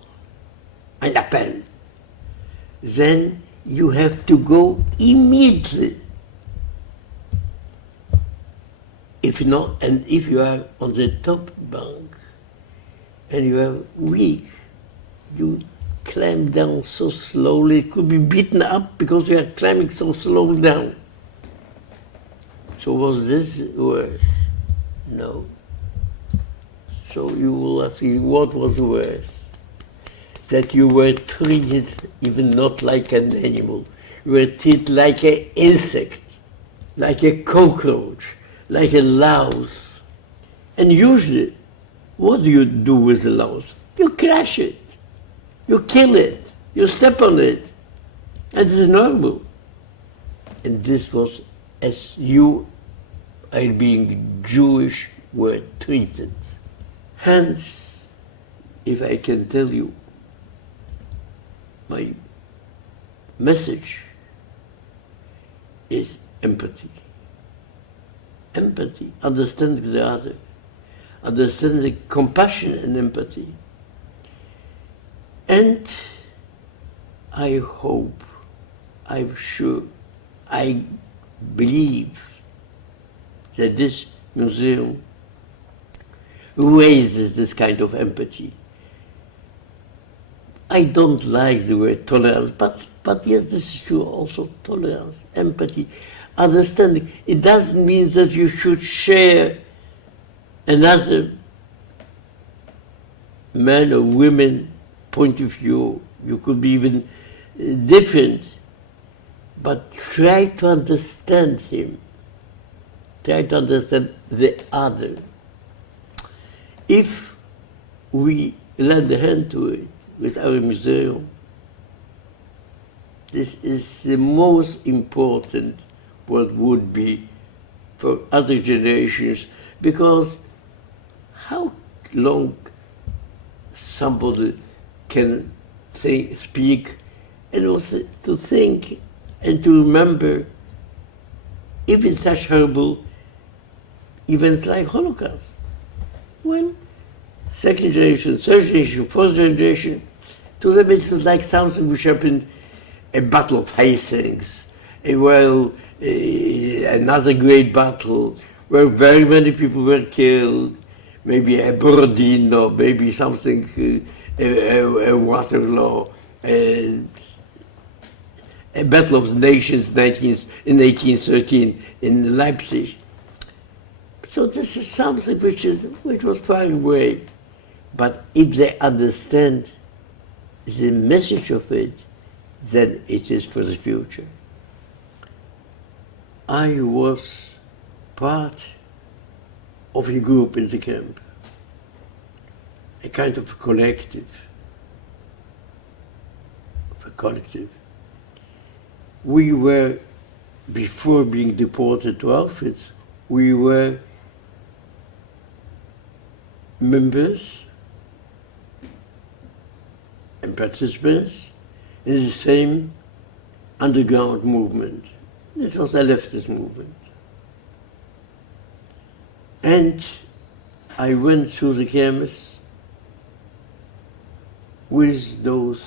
an appel, then you have to go immediately. If not, and if you are on the top bunk and you are weak, you climb down so slowly, it could be beaten up because you are climbing so slowly down. So was this worse? No. So you will ask me, what was worse? That you were treated even not like an animal. You were treated like an insect, like a cockroach, like a louse. And usually what do you do with the Laos? You crash it. You kill it. You step on it. And this is normal. And this was as you, I being Jewish, were treated. Hence, if I can tell you, my message is empathy. Empathy, understanding the other, understanding compassion and empathy. And I hope, I'm sure, I believe that this museum raises this kind of empathy. I don't like the word tolerance, but yes, this is true also, tolerance, empathy, understanding. It doesn't mean that you should share another man or woman point of view. You could be even different, but try to understand him. Try to understand the other. If we lend a hand to it with our museum, this is the most important what would be for other generations, because how long somebody can speak and also to think and to remember even such horrible events like Holocaust. Well, second generation, third generation, fourth generation, to them it's like something which happened, a battle of Hastings, another great battle where very many people were killed, maybe a Borodino, maybe something, a Waterloo, a Battle of the Nations in 1813 in Leipzig. So this is something which was far away, but if they understand the message of it, then it is for the future. I was part of a group in the camp, a kind of collective. We were, before being deported to Auschwitz, we were members and participants in the same underground movement. It was a leftist movement. And I went through the camps with those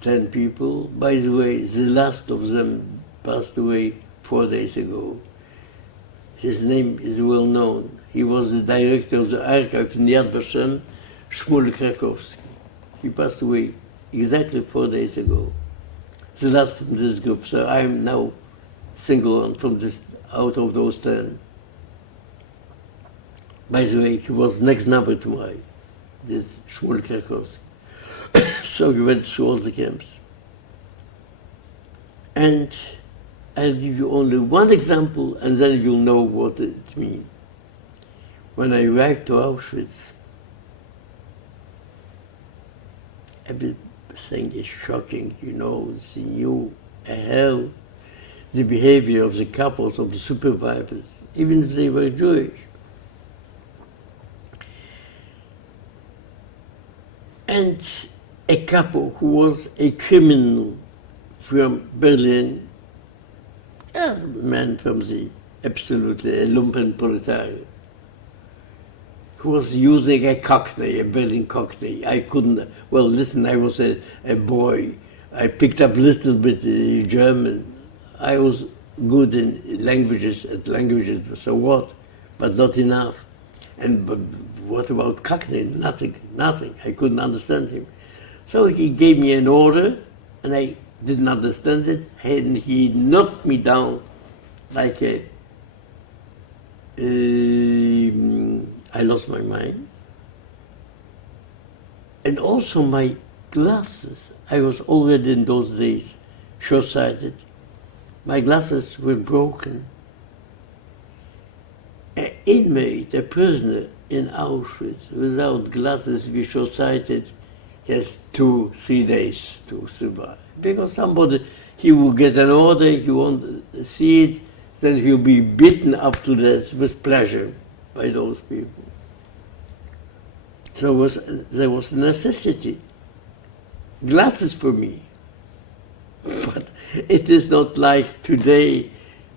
10 people. By the way, the last of them passed away 4 days ago. His name is well known. He was the director of the archive in Yad Vashem, Shmuel Krakowski. He passed away exactly 4 days ago. The last from this group. So I am now single one from this, out of those 10. By the way, he was next number to mine, this Shmuel Krakowski. So we went through all the camps. And I'll give you only one example, and then you'll know what it means. When I arrived to Auschwitz, everything is shocking, you know, the new hell, the behavior of the couples, of the survivors, even if they were Jewish. And a couple who was a criminal from Berlin, a man from the absolutely a lumpen proletariat, who was using a Cockney, a Berlin Cockney. I couldn't, well, listen, I was a boy. I picked up a little bit German. I was good in languages, so what? But not enough. But what about Cockney? Nothing. I couldn't understand him. So he gave me an order, and I didn't understand it, and he knocked me down like I lost my mind. And also my glasses. I was already in those days short-sighted. My glasses were broken. An inmate, a prisoner, in Auschwitz without glasses, we short-sighted, he has 2-3 days to survive. Because somebody, he will get an order, he won't see it, then he'll be beaten up to death with pleasure by those people. So there was necessity. Glasses for me. But it is not like today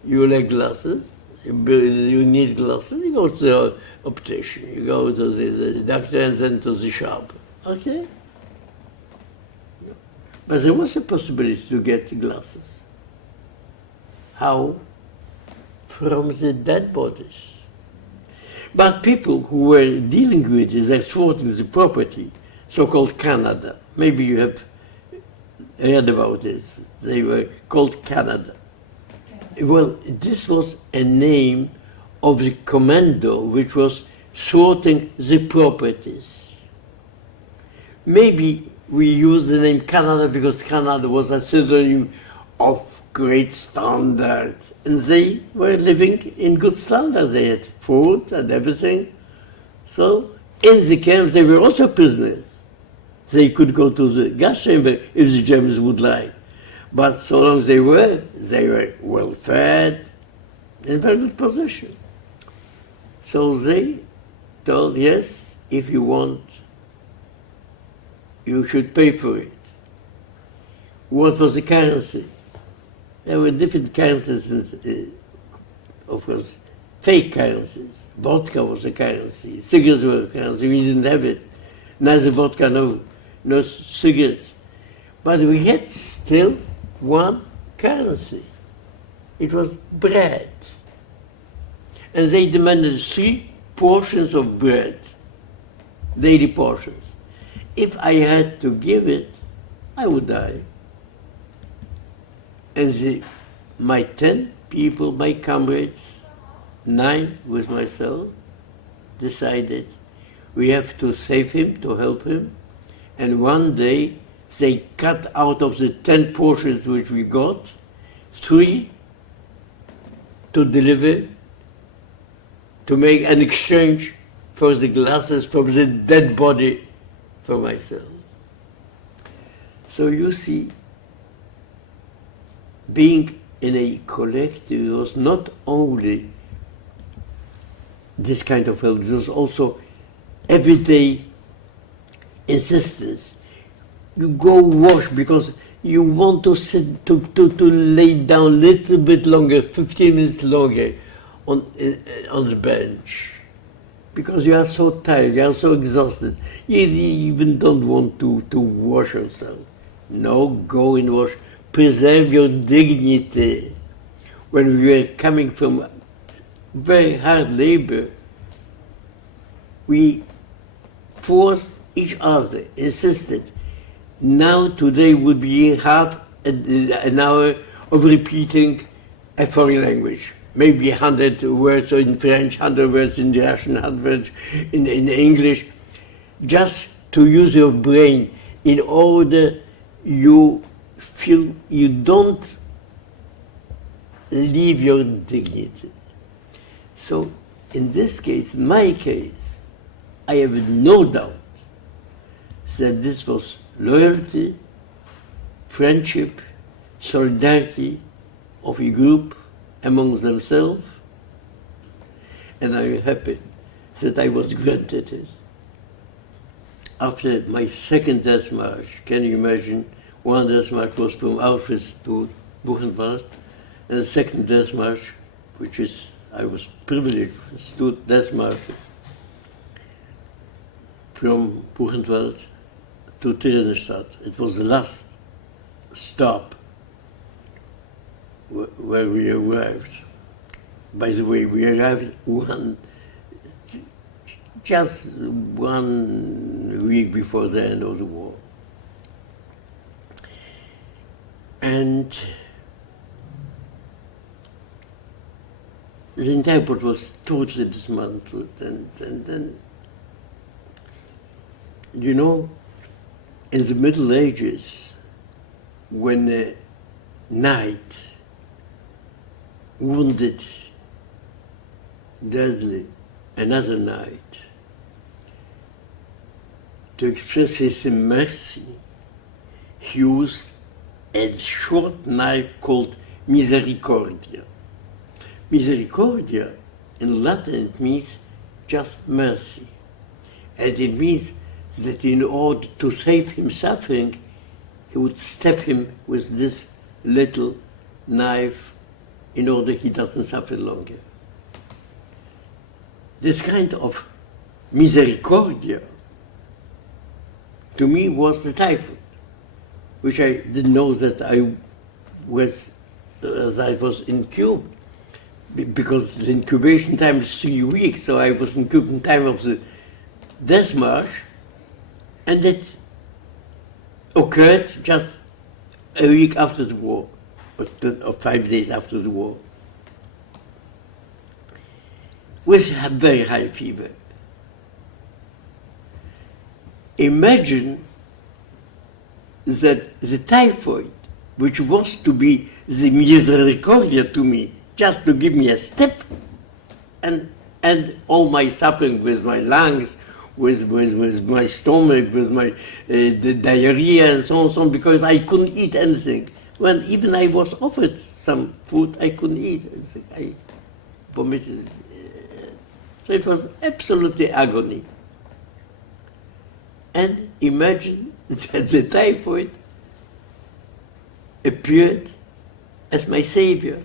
you like glasses, you need glasses, you go to the optician, you go to the doctor and then to the shop. Okay? But there was a possibility to get glasses. How? From the dead bodies. But people who were dealing with it, exporting the property, so-called Canada, maybe you have read about this, they were called Canada. Well, this was a name of the commando which was sorting the properties. Maybe we use the name Canada because Canada was a pseudonym of great standard. And they were living in good standard. They had food and everything. So in the camps they were also prisoners. They could go to the gas chamber if the Germans would like. But so long as they were well fed, in very good position. So they told, yes, if you want, you should pay for it. What was the currency? There were different currencies, of course, fake currencies. Vodka was a currency, cigarettes were a currency, we didn't have it. Neither vodka, no cigarettes. But we had still one currency. It was bread. And they demanded 3 portions of bread, daily portions. If I had to give it, I would die. And my 10 people, my comrades, 9 with myself, decided we have to save him, to help him. And one day they cut out of the 10 portions which we got, 3 to deliver, to make an exchange for the glasses from the dead body for myself. So you see, being in a collective was not only this kind of help, it was also everyday insistence. You go wash because you want to sit, to lay down a little bit longer, 15 minutes longer on the bench. Because you are so tired, you are so exhausted. You even don't want to wash yourself. No, go and wash. Preserve your dignity. When we were coming from very hard labor, we forced each other, insisted. Now, today would be half an hour of repeating a foreign language. Maybe 100 words in French, 100 words in Russian, 100 words in English, just to use your brain in order you feel you don't leave your dignity. So in this case, my case, I have no doubt that this was loyalty, friendship, solidarity of a group among themselves, and I'm happy that I was granted it. After my second death march, can you imagine, one death march was from Auschwitz to Buchenwald, and the second death march, which is, I was privileged, 2 death marches from Buchenwald to Theresienstadt. It was the last stop where we arrived. By the way, we arrived just 1 week before the end of the war. And the entire port was totally dismantled. And you know, in the Middle Ages, when a knight wounded deadly another knight, to express his mercy, he used a short knife called misericordia. Misericordia in Latin it means just mercy. And it means that in order to save him suffering, he would stab him with this little knife in order he doesn't suffer longer. This kind of misericordia to me was the typhoid, which I didn't know that I was incubed, because the incubation time is 3 weeks, so I was incubed in time of the death march, and it occurred just a week after the war, or 5 days after the war, with a very high fever. Imagine that the typhoid, which was to be the misericordia to me, just to give me a step, and all my suffering with my lungs, with my stomach, with my the diarrhea and so on, because I couldn't eat anything. When even I was offered some food, I couldn't eat anything. I vomited. So it was absolutely agony. And imagine that the typhoid appeared as my savior.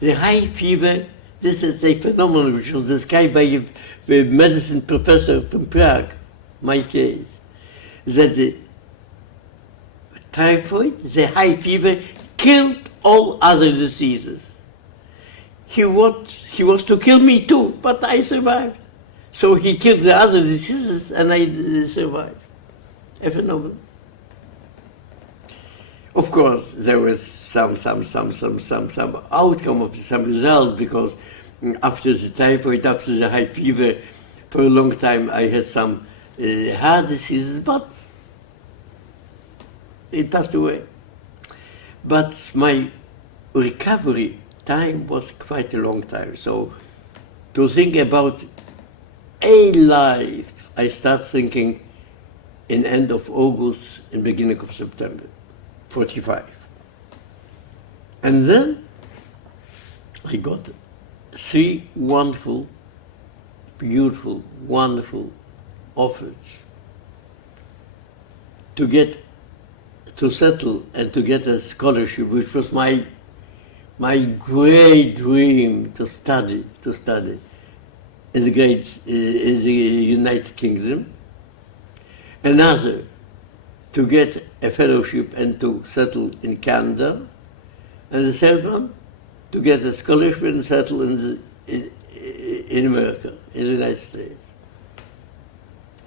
The high fever, this is a phenomenon which was described by a medicine professor from Prague, my case, that the typhoid, the high fever, killed all other diseases. He was to kill me too, but I survived. So he killed the other diseases and I survived. A phenomenon. Of course, there was some outcome of some result, because after the typhoid, after the high fever, for a long time I had some heart diseases, but it passed away. But my recovery time was quite a long time. So to think about a life, I start thinking in end of August and beginning of September, 45. And then I got 3 wonderful, beautiful, wonderful offers to settle and to get a scholarship, which was my great dream, to study in the United Kingdom. Another, to get a fellowship and to settle in Canada. And the third one, to get a scholarship and settle in America, in the United States.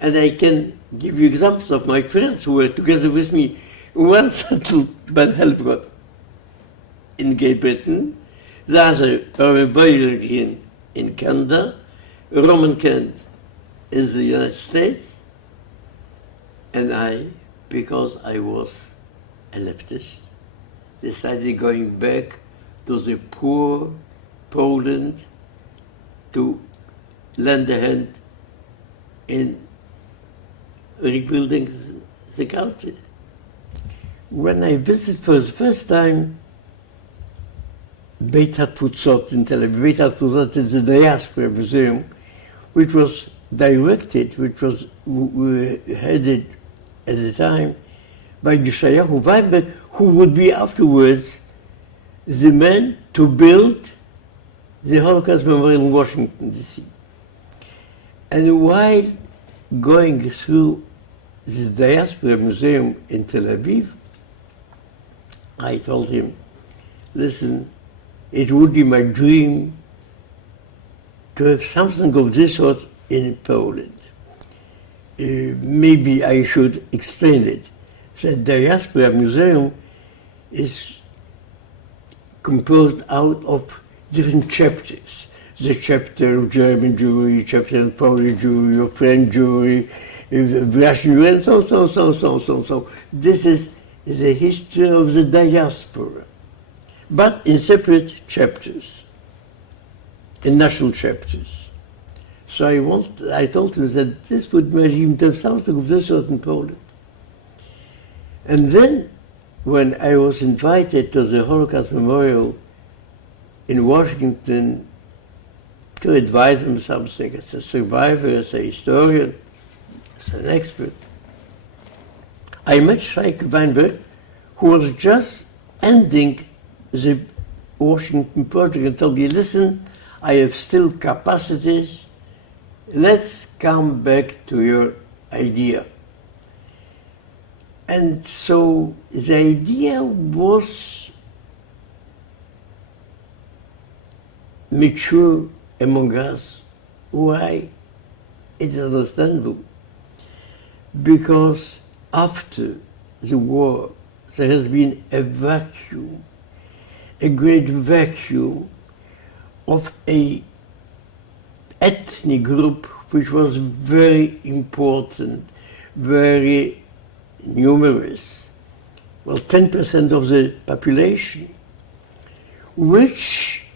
And I can give you examples of my friends who were together with me. One settled Ben Helfgott in Great Britain, the other, Robert Boyle in Canada, Roman Kent in the United States, and I, because I was a leftist, decided going back to the poor Poland to lend a hand in rebuilding the country. When I visited for the first time Beit HaTfutzot in Tel Aviv, Beit HaTfutzot is the Diaspora Museum, which was directed, which was headed at the time by Yeshayahu Weinberg, who would be afterwards the man to build the Holocaust Memorial in Washington, D.C. And while going through the Diaspora Museum in Tel Aviv, I told him, listen, it would be my dream to have something of this sort in Poland. Maybe I should explain it. The Diaspora Museum is composed out of different chapters. The chapter of German Jewry, chapter of Polish Jewry, of French Jewry, Russian Jewry, and so. This is the history of the diaspora, but in separate chapters, in national chapters. So I told him that this would be 1900 in Poland. And then, when I was invited to the Holocaust Memorial in Washington to advise him something as a survivor, as a historian, as an expert, I met Sheikh Weinberg, who was just ending the Washington project, and told me, listen, I have still capacities, let's come back to your idea. And so the idea was mature among us. Why? It is understandable. Because after the war, there has been a vacuum, a great vacuum of a ethnic group which was very important, very numerous, well, 10% of the population, which,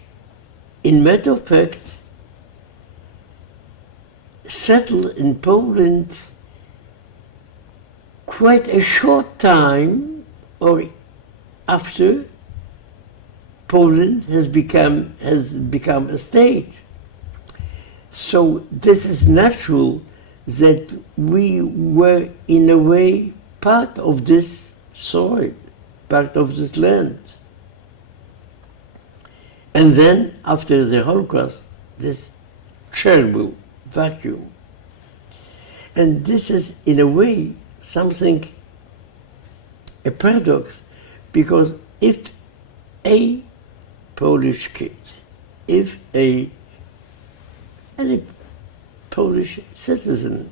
in matter of fact, settled in Poland quite a short time or after Poland has become a state. So this is natural that we were in a way part of this soil, part of this land. And then after the Holocaust, this terrible vacuum. And this is in a way something, a paradox, because if a Polish kid, if any Polish citizen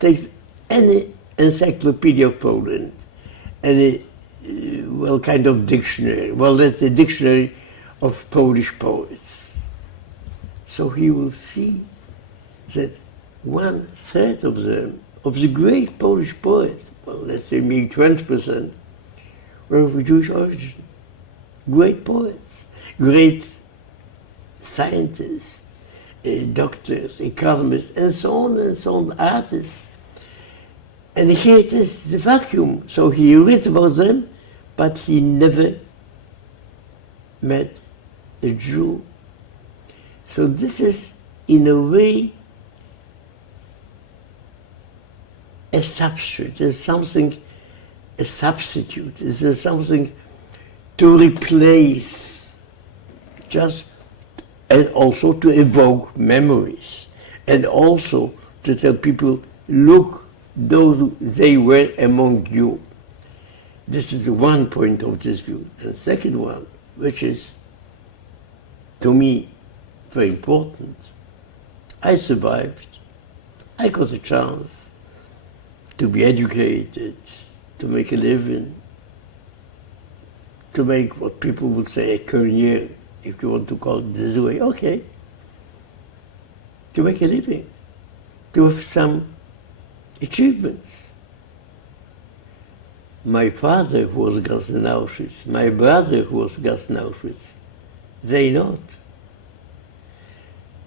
takes any encyclopedia of Poland, any, kind of dictionary, that's a dictionary of Polish poets. So he will see that 1/3 of them, of the great Polish poets, let's say maybe 20%, were of Jewish origin. Great poets, great scientists, doctors, economists, and so on, artists. And here it is, the vacuum. So he reads about them, but he never met a Jew. So this is, in a way, a substitute. It's something, a substitute. It's something to replace, and also to evoke memories, and also to tell people, look, they were among you. This is the one point of this view. And the second one, which is, to me, very important, I survived. I got a chance to be educated, to make a living, to make what people would say a career, if you want to call it this way, okay. To make a living, to have some achievements. My father who was cast in Auschwitz, my brother who was cast in Auschwitz, they not.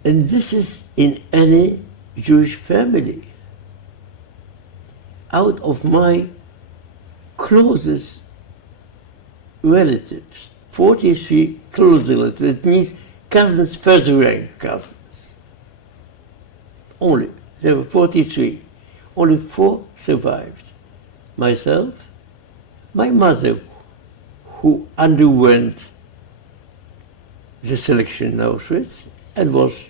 And this is in any Jewish family. Out of my closest relatives, 43 close relatives, it means cousins, first rank cousins. Only, there were 43. Only 4 survived. Myself, my mother, who underwent the selection in Auschwitz and was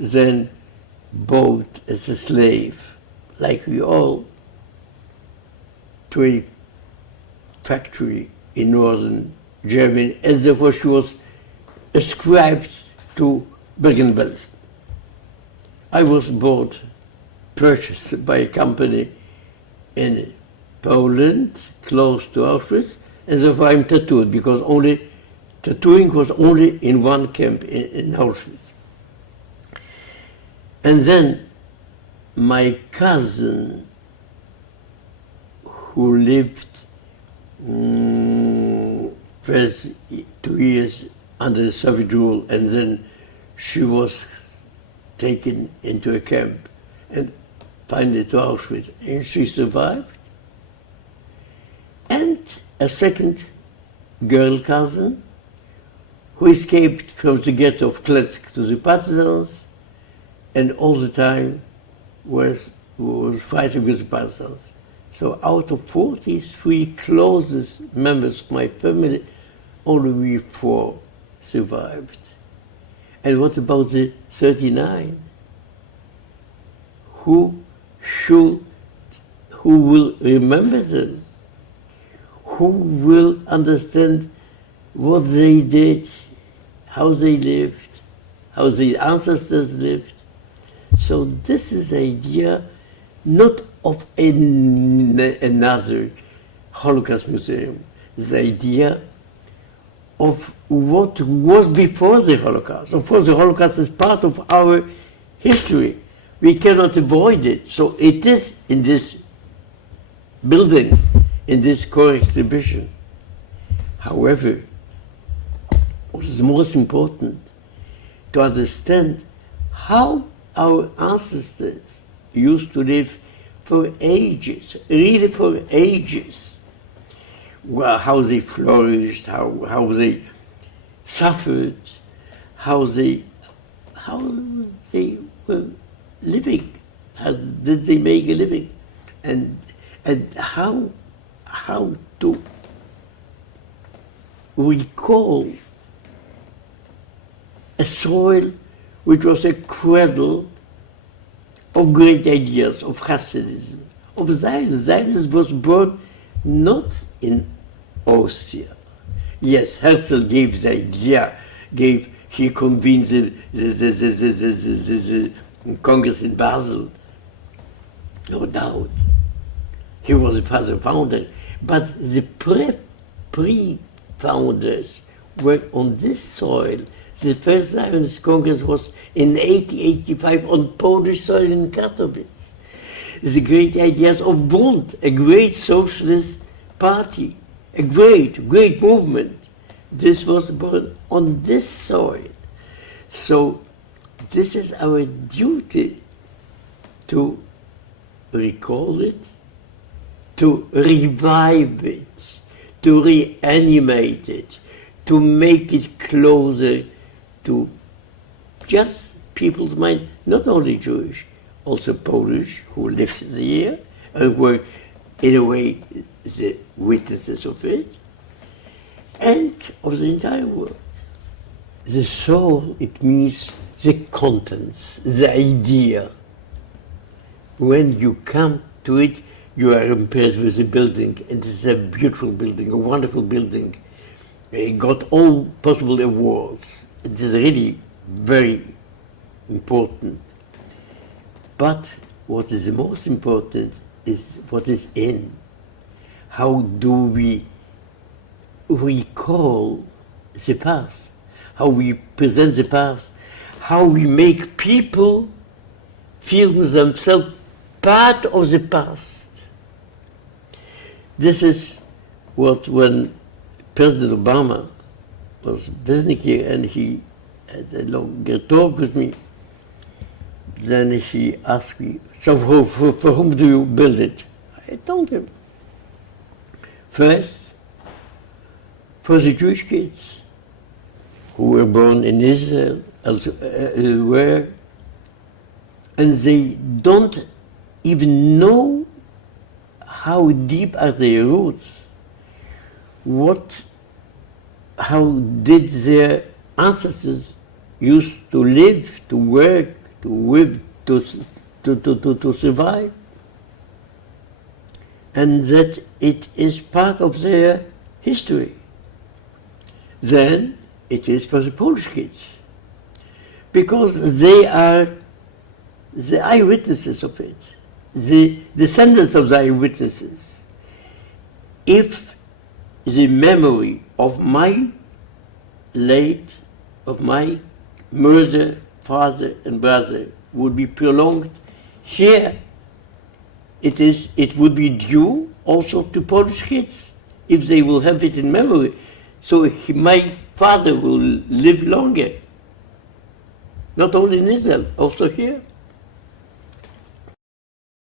then bought as a slave, like we all, to a factory in northern Germany, and therefore she was ascribed to Bergen-Belsen. I was purchased by a company in Poland, close to Auschwitz, and therefore I'm tattooed, because tattooing was only in one camp in Auschwitz. And then my cousin, who lived first 2 years under the Soviet rule, and then she taken into a camp and finally to Auschwitz, and she survived. And a second girl cousin who escaped from the ghetto of Kletsk to the partisans, and all the time was fighting with the partisans. So out of 43 closest members of my family, only we 4 survived. And what about the 39? Who will remember them? Who will understand what they did, how they lived, how the ancestors lived? So this is the idea not of another Holocaust museum, the idea of what was before the Holocaust. Of course, the Holocaust is part of our history. We cannot avoid it. So it is in this building, in this core exhibition. However, what is most important to understand how our ancestors used to live for ages, really for ages. Well, how they flourished, how they suffered, how they were living, how did they make a living, and how to recall a soil which was a cradle of great ideas, of Hasidism, of Zionism. Zionism was born not in Austria. Yes, Herzl gave the idea, he convened the Congress in Basel, no doubt. He was the founder, but the pre-founders were on this soil. The first Zionist Congress was in 1885 on Polish soil in Katowice. The great ideas of Bund, a great socialist party, a great movement. This was born on this soil. So this is our duty to recall it, to revive it, to reanimate it, to make it closer to just people's mind, not only Jewish, also Polish, who lived there and were, in a way, the witnesses of it, and of the entire world. The soul, it means the contents, the idea. When you come to it, you are impressed with the building, and it's a beautiful building, a wonderful building. It got all possible awards. It is really very important. But what is the most important is what is in. How do we recall the past? How we present the past? How we make people feel themselves part of the past? This is what, when President Obama was visiting here and he had a longer talk with me, then he asked me, so for whom do you build it? I told him, first, for the Jewish kids who were born in Israel, elsewhere, and they don't even know how deep are their roots. How did their ancestors used to live, to work, to survive? And that it is part of their history. Then it is for the Polish kids, because they are the eyewitnesses of it, the descendants of the eyewitnesses. If the memory of my murder, father and brother would be prolonged, here it would be due also to Polish kids, if they will have it in memory. So my father will live longer. Not only in Israel, also here.